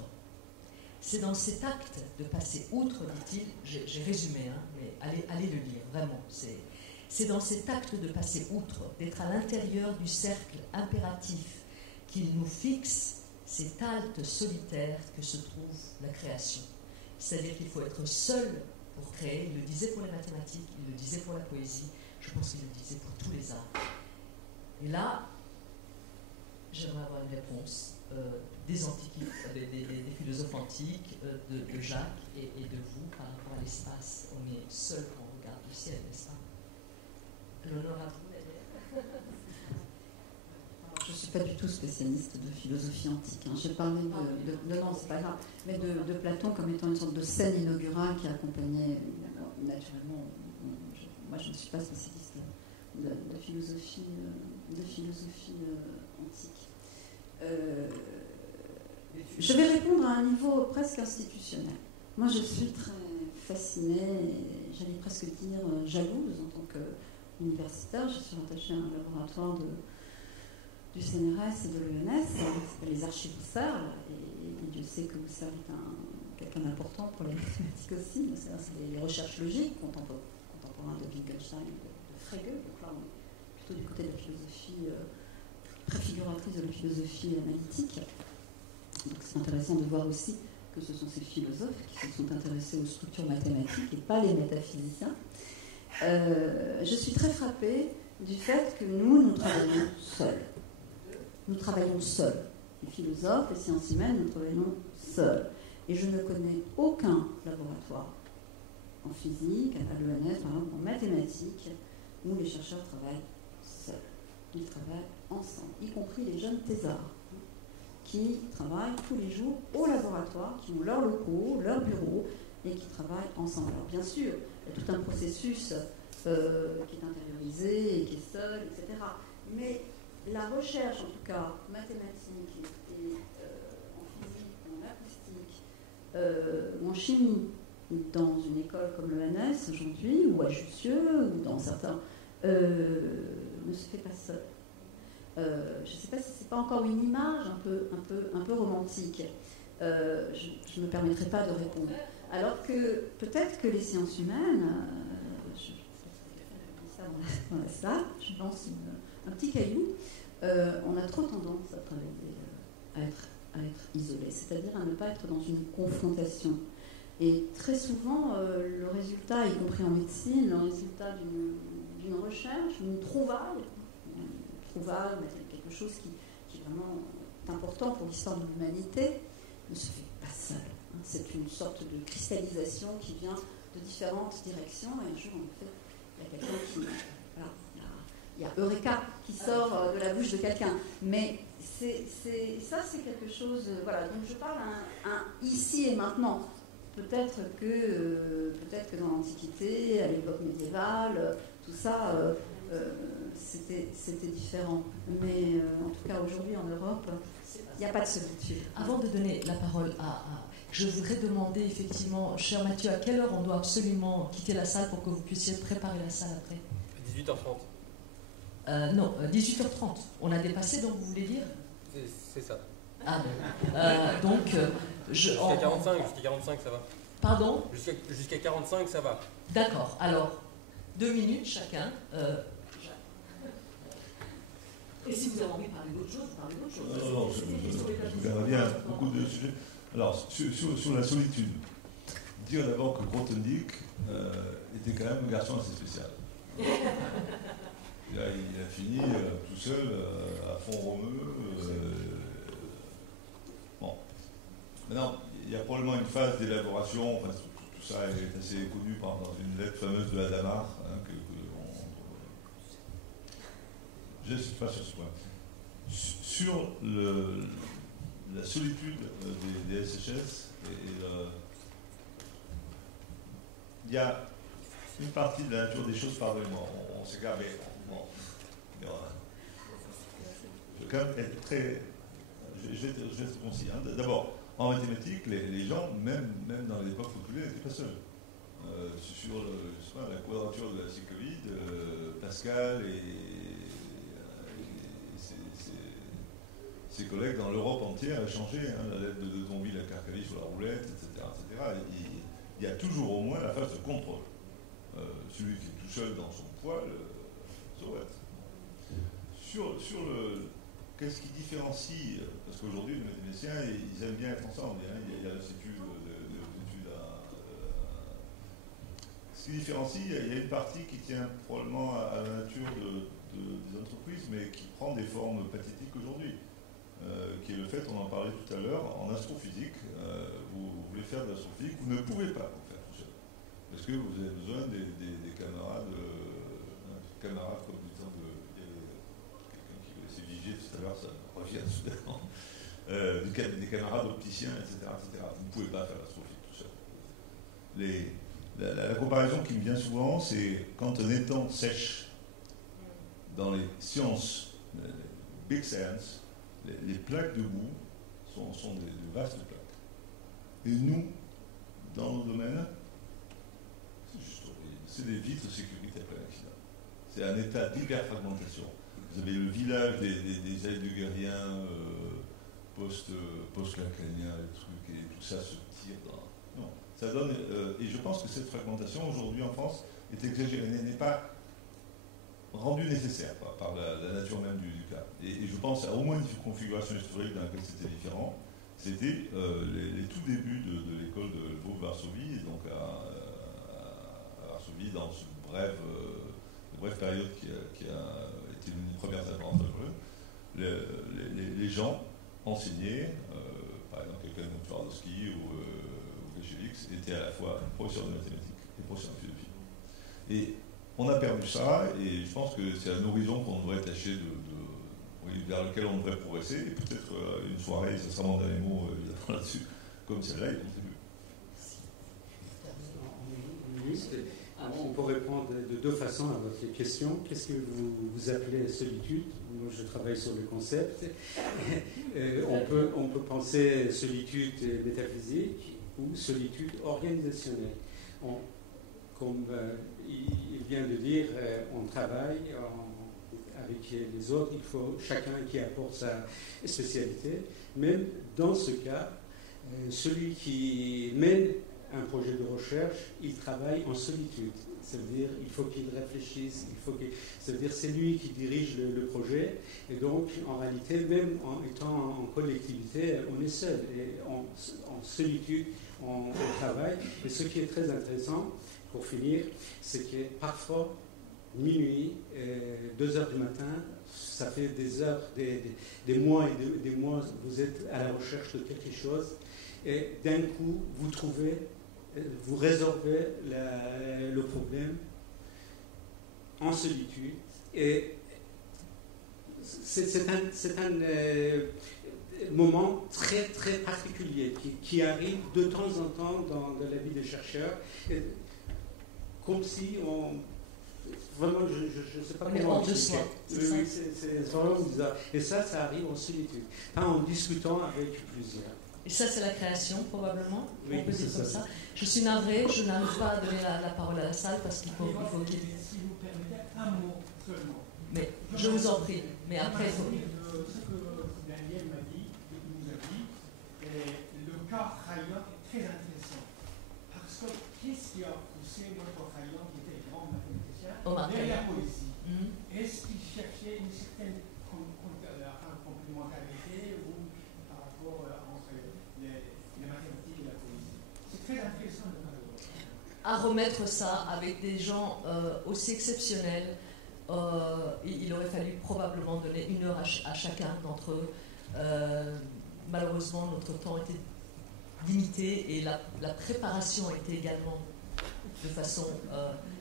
C'est dans cet acte de passer outre, dit-il, j'ai résumé, hein, mais allez le lire, vraiment. C'est dans cet acte de passer outre, d'être à l'intérieur du cercle impératif qu'il nous fixe, cet halte solitaire que se trouve la création. C'est-à-dire qu'il faut être seul pour créer. Il le disait pour les mathématiques, il le disait pour la poésie, je pense qu'il le disait pour tous les arts. Et là, j'aimerais avoir une réponse des philosophes antiques, de Jacques et de vous par rapport à l'espace. On est seul quand on regarde le ciel, n'est-ce pas? L'honneur à vous, d'ailleurs. Je ne suis pas du tout spécialiste de philosophie antique. Hein. J'ai parlé non, c'est pas grave, mais de Platon comme étant une sorte de scène inaugurale qui accompagnait naturellement. Moi, je ne suis pas spécialiste de philosophie antique. Je vais répondre à un niveau presque institutionnel. Moi, je suis très fascinée, j'allais presque dire jalouse en tant qu'universitaire. Je suis rattachée à un laboratoire du CNRS et de l'ENS, qui s'appelle les archives Husserl, et Dieu sait que Husserl est quelqu'un d'important pour les mathématiques aussi. C'est les recherches logiques contemporains de Wittgenstein et de Frege. Donc là, on est plutôt du côté de la philosophie préfiguratrice de la philosophie analytique. Donc c'est intéressant de voir aussi que ce sont ces philosophes qui se sont intéressés aux structures mathématiques et pas les métaphysiciens. Je suis très frappée du fait que nous travaillons seuls. Nous travaillons seuls. Les philosophes, les sciences humaines, nous travaillons seuls. Et je ne connais aucun laboratoire en physique, à l'ENS, par exemple, en mathématiques, où les chercheurs travaillent seuls. Ils travaillent ensemble, y compris les jeunes thésards, qui travaillent tous les jours au laboratoire, qui ont leurs locaux, leurs bureaux, et qui travaillent ensemble. Alors bien sûr, il y a tout un processus qui est intériorisé, et qui est seul, etc. Mais la recherche, en tout cas mathématique, et en physique, en acoustique, ou en chimie, dans une école comme l'ENS aujourd'hui, ou à Jussieu, ou dans certains, ne se fait pas seul. Je ne sais pas si ce n'est pas encore une image un peu romantique. Je ne me permettrai pas de répondre. Alors que peut-être que les sciences humaines, je dis ça dans la salle, je lance un petit caillou, on a trop tendance à travailler, à être isolé, c'est-à-dire à ne pas être dans une confrontation. Et très souvent, le résultat, y compris en médecine, le résultat d'une recherche, d'une trouvaille, quelque chose qui est vraiment important pour l'histoire de l'humanité, ne se fait pas seul. C'est une sorte de cristallisation qui vient de différentes directions, et un jour, en fait, il y a quelqu'un qui... Voilà, il y a Eureka qui sort de la bouche de quelqu'un. Mais ça, c'est quelque chose... Voilà, donc je parle ici et maintenant. Peut-être que dans l'Antiquité, à l'époque médiévale, tout ça, c'était différent. Mais en tout cas, aujourd'hui, en Europe, il n'y a pas de solitude. Avant de donner la parole je voudrais demander effectivement, cher Mathieu, à quelle heure on doit absolument quitter la salle pour que vous puissiez préparer la salle après 18h30. Non, 18h30. On a dépassé, donc vous voulez dire C'est ça. Ah bon. Donc, jusqu'à 45, ça va. Pardon ? Jusqu'à 45, ça va. D'accord. Alors, 2 minutes chacun. Et si vous avez envie de parler d'autre chose, parlez d'autre chose. Non, je verrai bien beaucoup de sujets. Alors, sur la solitude, dire d'abord que Grothendieck était quand même un garçon assez spécial. Il a fini tout seul à Font-Romeu. Bon. Maintenant, il y a probablement une phase d'élaboration, enfin, tout ça est assez connu dans une lettre fameuse de Hadamard, je ne suis pas sur ce point. Sur la solitude des SHS, il y a une partie de la nature des choses, pardonnez-moi, on s'égare, mais je vais quand même être très... Je vais être concis. D'abord, en mathématiques, les gens, même dans l'époque reculée, n'étaient pas seuls. Sur la quadrature de la sécolide, Pascal et ses collègues dans l'Europe entière échangeaient la lettre de Tonville à Carcavi sur la roulette, etc. Il y a toujours au moins la phase de contrôle. Celui qui est tout seul dans son poil, saurait. Sur qu'est-ce qui différencie, parce qu'aujourd'hui les mathématiciens, ils aiment bien être ensemble, il y a l'institut d'études ce qui différencie, il y a une partie qui tient probablement à la nature des entreprises, mais qui prend des formes pathétiques aujourd'hui. Qui est le fait, on en parlait tout à l'heure, en astrophysique, vous voulez faire de l'astrophysique, vous ne pouvez pas en faire tout seul. Parce que vous avez besoin des camarades, comme disant quelqu'un qui laissait viger tout à l'heure, ça revient soudainement, des camarades opticiens, etc. Vous ne pouvez pas faire l'astrophysique tout seul. La comparaison qui me vient souvent, c'est quand un étang sèche dans les sciences, les big science, les plaques de boue sont de vastes plaques. Et nous, dans nos domaines, c'est des vitres de sécurité après l'accident. C'est un état d'hyperfragmentation. Vous avez le village des Heidegeriens post-lacaniens, les trucs, et tout ça se tire dans... Non, ça donne... et je pense que cette fragmentation, aujourd'hui en France, est exagérée, n'est pas rendue nécessaire par la nature même du cas. Et je pense à au moins une configuration historique dans laquelle c'était différent. C'était les tout débuts de l'école de Lvov-Varsovie, et donc à Varsovie, dans cette brève période qui a été l'une des premières alternances de les gens enseignés, par exemple quelqu'un comme Twardowski ou Geshevix, étaient à la fois professeurs de mathématiques et professeurs de philosophie. Et on a perdu ça, et je pense que c'est un horizon qu'on devrait tâcher vers lequel on devrait progresser, et peut-être une soirée, ce sera mon dernier mot là-dessus, comme celle-là, il contribue. On peut répondre de deux façons à votre question. Qu'est-ce que vous appelez solitude? Moi, je travaille sur le concept. On peut penser solitude métaphysique ou solitude organisationnelle. Comme il vient de dire, on travaille avec les autres, il faut chacun qui apporte sa spécialité. Même dans ce cas, celui qui mène un projet de recherche, il travaille en solitude. C'est-à-dire il faut qu'il réfléchisse, c'est-à-dire c'est lui qui dirige le projet. Et donc, en réalité, même en étant en collectivité, on est seul. Et en solitude, on travaille. Et ce qui est très intéressant, pour finir, c'est que parfois, minuit, 2 heures du matin, ça fait des heures, des mois et des mois, vous êtes à la recherche de quelque chose. Et d'un coup, vous résolvez le problème en solitude. Et c'est un moment très, très particulier qui arrive de temps en temps dans la vie des chercheurs, comme si on... Vraiment, je ne sais pas comment expliquer. Oui, c'est vraiment bizarre. Et ça arrive en solitude, en discutant avec plusieurs. Et ça, c'est la création, probablement. Oui, on peut dire comme ça. Je suis navrée, je n'arrive pas à donner la parole à la salle parce qu'il faut qu'il... Si vous permettez, un mot seulement. Mais je vous en prie. Mais après, il faut... Ce que Daniel m'a dit, nous a dit, le cas Khaïan est très intéressant. Parce que qu'est-ce qui a poussé notre Khaïan, qui était grand mathématicien, vers la poésie? Est-ce qu'il cherchait une certaine complémentarité ou par rapport entre les mathématiques et la poésie? C'est très intéressant de parler. À remettre ça avec des gens aussi exceptionnels, il aurait fallu probablement donner 1 heure à chacun d'entre eux. Malheureusement, notre temps était limité et la préparation était également de façon,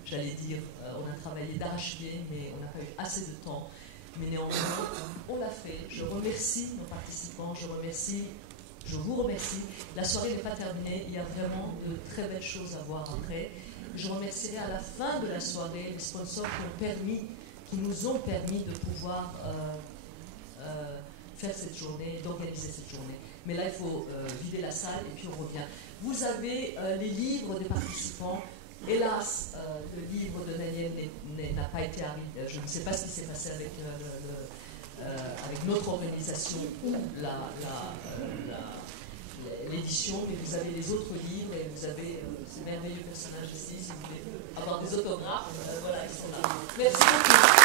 j'allais dire, on a travaillé d'arrache-pied, mais on n'a pas eu assez de temps. Mais néanmoins, on l'a fait. Je remercie nos participants, je vous remercie. La soirée n'est pas terminée, il y a vraiment de très belles choses à voir après. Je remercierai à la fin de la soirée les sponsors qui nous ont permis de pouvoir faire cette journée, d'organiser cette journée. Mais là, il faut vider la salle et puis on revient. Vous avez les livres des participants. Hélas, le livre de Daniel n'a pas été arrivé. Je ne sais pas ce qui s'est passé avec notre organisation ou l'édition, mais vous avez les autres livres et vous avez ces merveilleux personnages ici. Si vous voulez avoir des autographes, voilà, ils sont là. Merci beaucoup.